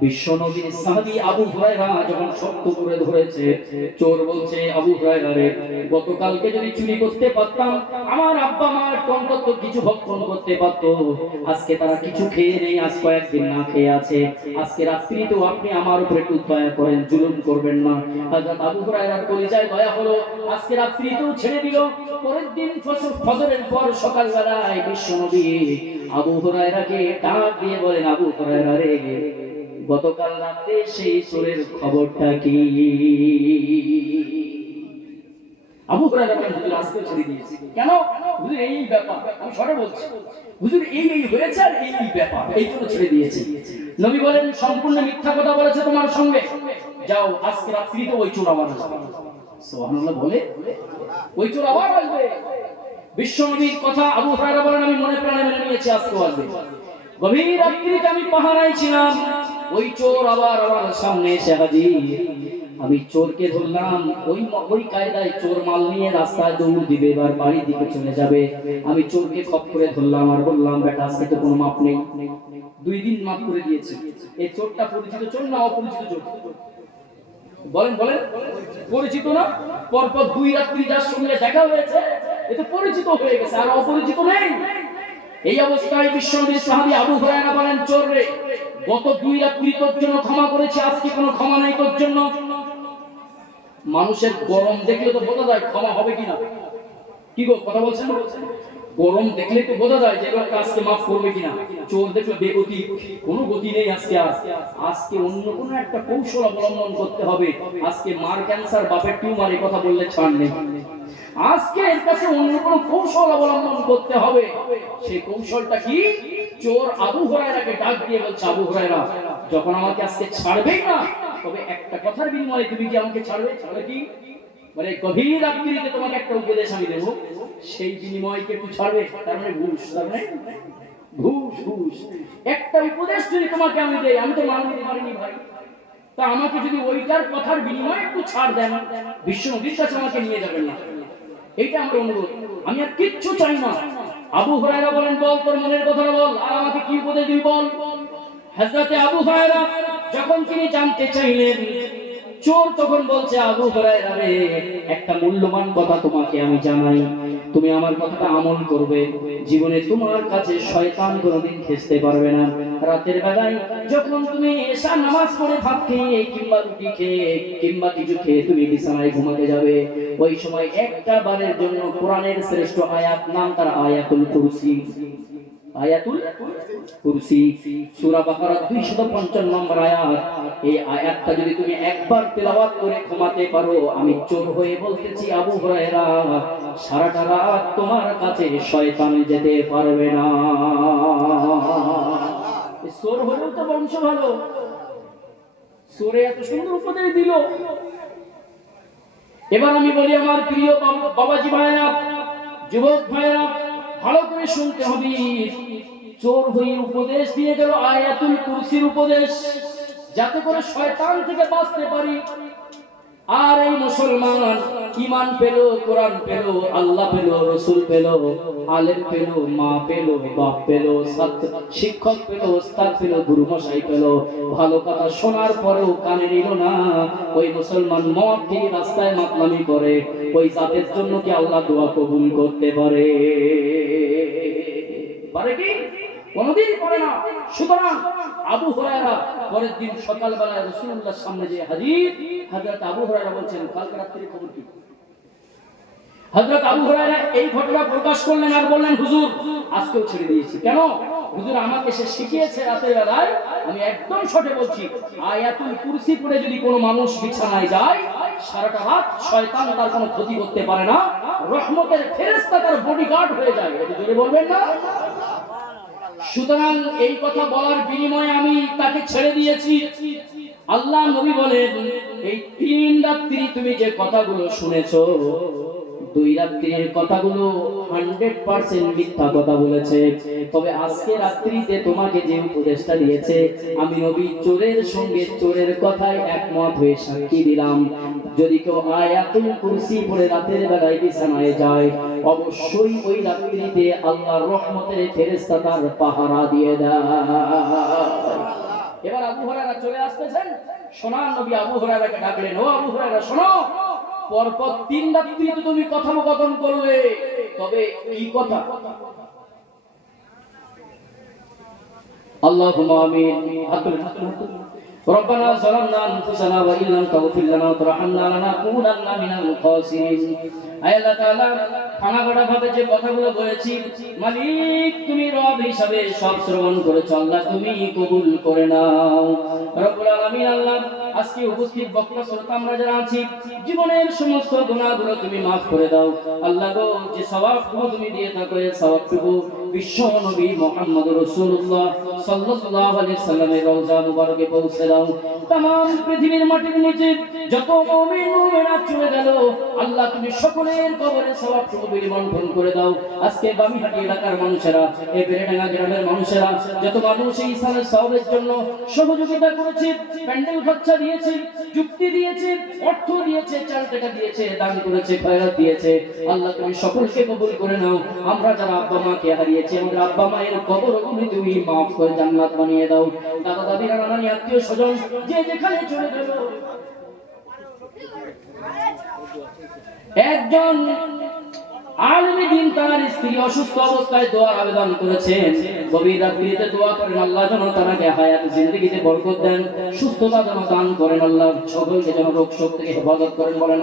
বিশ্ব নবীর সাহাবী আবু হুরায়রা যখন শক্ত করে ধরেছে, চোর বলছে, আবু হুরায়রা রে, গতকালকে যদি চুরি করতে পারতাম আমার আব্বা মার অন্তত কিছু ভক্ষণ করতে পারত, আজকে তারা কিছু খেয়ে নেই, আজ কয়েকদিন না খেয়ে আছে, আজকে রাত্রিতেও আপনি আমার উপরে একটু দয়া করেন, জুলুম করবেন না। হযরত আবু হুরায়রার কলিজায় দয়া হলো, আজকে রাত্রিতেও ছেড়ে দিল। পরের দিন ফজরের পর সকালবেলায় বিশ্বনবী আবু হুরায়রাকে ডাক দিয়ে বলেন, আবু হুরায়রা রে, গতকাল রাতে সেই চোরের খবরটা কি? আবু হুরায়রা বলেন, হুজুর আজকে ছেড়ে দিয়েছি। কেন? হুজুর এই ব্যাপার, আমি শর্টে বলছি, হুজুর এই হয়েছে আর এই ব্যাপার, এই জন্য ছেড়ে দিয়েছি। নবী বলেন, সম্পূর্ণ মিথ্যা কথা বলেছে তোমার সঙ্গে, যাও আজকে রাত্রিতে ওই চোর আবার আসবে। সুবহানাল্লাহ বলে ওই চোর আবার আসবে। বিশ্বনবীর কথা আবু হুরায়রা বলেন, আমি মনে প্রাণে মেনে নিয়েছি আজকে আসবে। গভীর রাত্রিতে আমি পাহারায় ছিলাম, ওই চোর আবার আমার সামনে এসে হাজির। আমি চোরকে ধরলাম, ওই কায়দায় চোর মাল নিয়ে রাস্তায় দৌড় দিবে, এবার বাড়ির দিকে চলে যাবে। আমি চোরকে খপ করে ধরলাম আর বললাম, বেটা আজকে তো কোনো মাপ নেই, 2 দিন মাপ করে দিয়েছি। এই চোরটা পরিচিত চোর না অপরিচিত চোর? বলেন বলেন, পরিচিত না? পরপর 2 রাত্রি যার সঙ্গে দেখা হয়েছে এ তো পরিচিত হয়ে গেছে, আর অপরিচিত নেই। এই অবস্থায় বিশ্বনবীর সাহাবী আবু হুরায়রা বলেন, চোর রে, গত 2 রাত্রি তোর জন্য ক্ষমা করেছি, আজকে কোনো ক্ষমা নাই তোর জন্য। মানুষের গরম দেখলে তো বোঝা যায় ক্ষমা হবে কিনা। কি গো কথা বলছেন? গরম দেখলে তো বোঝা যায় যে লোকটা আজকে মাফ করবে কিনা। চোর দেখলে বেগতি, কোনো গতি নেই আজকে। আজকে অন্য কোনো একটা কৌশল অবলম্বন করতে হবে। আজকে মার ক্যান্সার, বাপের টিউমার, এই কথা বললে ছাড় নেই। আজকে এর কাছে অন্য কোনো কৌশল অবলম্বন করতে হবে। সেই কৌশলটা কি? চোর আবু হুরায়রাকে ডাক দিয়ে বলছে, আবু হুরায়রা, যখন আমাকে আজকে ছাড়বেই না, তবে একটা কথার বিনিময়ে তুমি কি আমাকে ছাড়বে? ছাড়বে কি? মানে গভীর রাত্রিতে তোমাকে একটা উপদেশ আমি দেবো, সেই বিনিময়কে একটু ছাড়বে। তার মানে ঘুষ, তার মানে ঘুষ। একটা উপদেশ যদি তোমাকে আমি দেই, আমি তো মানতে পারিনি ভাই, তা আমাকে যদি ওইটার কথার বিনিময়ে একটু ছাড় দেন, বিশ্ব নবীর কাছে আমাকে নিয়ে যাবেন না, এইটা আমার অনুরোধ, আমি আর কিচ্ছু চাই না। আবু হুরায়রা বলেন, বল তোর মনের কথাটা বল, আর আমাকে কি উপদেশ দিবি বল। হযরতে আবু হুরায়রা যখন তিনি জানতে চাইলেন চোর তখন বলছে, আবু হুরায়রা রে, একটা মূল্যবান কথা তোমাকে আমি জানাই, তুমি আমার কথাটা আমল করবে, জীবনে তোমার কাছে শয়তান কোনোদিন খেসতে পারবে না। রাতের বেলায় যখন তুমি এশা নামাজ পড়ে ভাত খেয়ে কিংবা রুটি খেয়ে কিংবা কিছু খেয়ে তুমি বিছানায় ঘুমাতে যাবে, ওই সময় একটা বারের জন্য কোরআনের শ্রেষ্ঠ আয়াত, নাম তার আয়াতুল কুরসি। আয়াতুল কুরসি, সূরা বাকারা 255 নম্বর আয়াত। এই আয়াতটা যদি তুমি একবার তেলাওয়াত করে ঘুমাতে পারো, আমি চোর হয়ে বলতেছি আবু হুরায়রা, সারাটা রাত তোমার কাছে শয়তান যেতে পারবে না। চোর হলেও তো বংশ ভালো, চোরে এত সুন্দর উপদেশ দিল। এবার আমি বলি আমার প্রিয় বাবাজি ভাইরা, যুবক ভাইরা, ভালো করে শুনতে হবে। চোর হয়ে উপদেশ দিয়ে গেল আয়াতুল কুরসির উপদেশ, যাতে করে শয়তান থেকে বাঁচতে পারি। আর এই মুসলমান ঈমান পেল, কোরআন পেল, আল্লাহ পেল, রাসূল পেল, আলেম পেল, মা পেল, বাপ পেল, শিক্ষক পেল, ওস্তাদ পেল, গুরু মশাই পেল, ভালো কথা শোনার পরেও কানে নিল না, ওই মুসলমান মদ খেয়ে রাস্তায় মাতলামি করে, ওই জাতের জন্য কি আল্লাহ দোয়া কবুল করতে পারে? পারে কি? কোনদিন পারে না। সুতরাং আবু হুরায়রা পরের দিন সকালবেলায় রাসূলুল্লাহর সামনে যে হাজির, হযরত আবু হুরায়রা বলছেন, কালকে রাত্রে খবর কি? হযরত আবু হুরায়রা এই ঘটনা প্রকাশ করলেন আর বললেন, হুজুর আজকেও ছেড়ে দিয়েছি। কেন? হুজুর আমাকে সে শিখিয়েছে রাতের বেলায়, আমি একদম সঠিক বলছি, আয়াতুল কুরসি পড়ে যদি কোনো মানুষ বিছানায় যায়, সারাটা রাত শয়তান তার কোনো ক্ষতি করতে পারে না, রহমতের ফেরেশতা তার বডিগার্ড হয়ে যায়। এটা জোরে বলবেন না? সুতরাং এই কথা বলার বিনিময়ে আমি তাকে ছেড়ে দিয়েছি। আল্লাহ নবী বলেন, এই 3 রাত্রি তুমি যে কথাগুলো শুনেছো, 2 রাত্রির কথাগুলো 100% মিথ্যা কথা বলেছে। তবে আজকে রাত্রিতে তোমাকে যে উপদেশটা দিয়েছে, আমি নবী চোরের সঙ্গে চোরের কথায় একমত হয়ে সাক্ষী দিলাম, যদি কেউ আয়াতুল কুরসি পড়ে রাতের বেলায় বিছানায় যায়, অবশ্যই ওই রাত্রিতে আল্লাহর রহমতের ফেরেশতা তার পাহারা দিয়ে দেয়। এবার আবু হুরায়রা চলে আসতেছেন, সোনার নবী আবু হুরায়রাকে ডাকলেন, ও আবু হুরায়রা শোনো, পরপর 3 রাত্রিতে তুমি কথোপকথন করলে, তবে কি কথা? আল্লাহুম্মা আমিন। ربنا ظلمنا انفسنا وان لم تغفر لنا وترحمنا لنكونن من الخاسرين। আয় আল্লাহ তাআলা, ভাঙাগড়া ভাবে যে কথাগুলো বলেছি, মালিক তুমি রব হিসাবে সব শ্রবণ করেছো, আল্লাহ তুমি কবুল করে নাও। রব্বুল আলামিন, আল্লাহ আজকে উপস্থিত বক্তা শ্রোতা আমরা যারা আছি, জীবনের সমস্ত গুনাহগুলো তুমি maaf করে দাও। আল্লাহ গো, যে সওয়াবটুকু তুমি দিয়ে থাকো, এই সওয়াবটুকু বিশ্ব নবী মুহাম্মদ রাসূলুল্লাহ সাল্লাল্লাহু আলাইহি সাল্লামের রওজা মুবারকে পৌঁছে দাও। तमाम পৃথিবীর মাটির নিচে যত মুমিন মুমিনা চলে গেল, আল্লাহ তুমি সকলের কবরে সওয়াবটুকু বন্টন করে দাও। আজকে বামিহাটি এলাকার মানুষেরা, এই বেরেডাঙ্গা গ্রামের মানুষেরা, যত মানুষ এই ইসলামের সওয়াবের জন্য সহযোগিতা করেছে, প্যান্ডেল খরচা দিয়েছে, যুক্তি দিয়েছে, অর্থ দিয়েছে, 4 টাকা দিয়েছে, দান করেছে, খয়রাত দিয়েছে, আল্লাহ তুমি সকলকে কবুল করে নাও। আমরা যারা আব্বা মাকে হারিয়েছি, আমাদের আব্বা মায়ের কবরগুলো তুমি maaf করে জান্নাত বানিয়ে দাও। দাদা দাদি নানানি আত্মীয় স্বজন যে যেখানে চলে গেল, একজন আলেম দ্বীন তার স্ত্রী অসুস্থ অবস্থায় দোয়ার আবেদন করেছেন, গভীর রাত্রিতে দোয়া করেন, আল্লাহ যেন তাকে হায়াত জিন্দেগিতে বরকত দেন, সুস্থতা যেন দান করেন, আল্লাহ সকলকে যেন রোগ শোক থেকে হেফাজত করেন। বলেন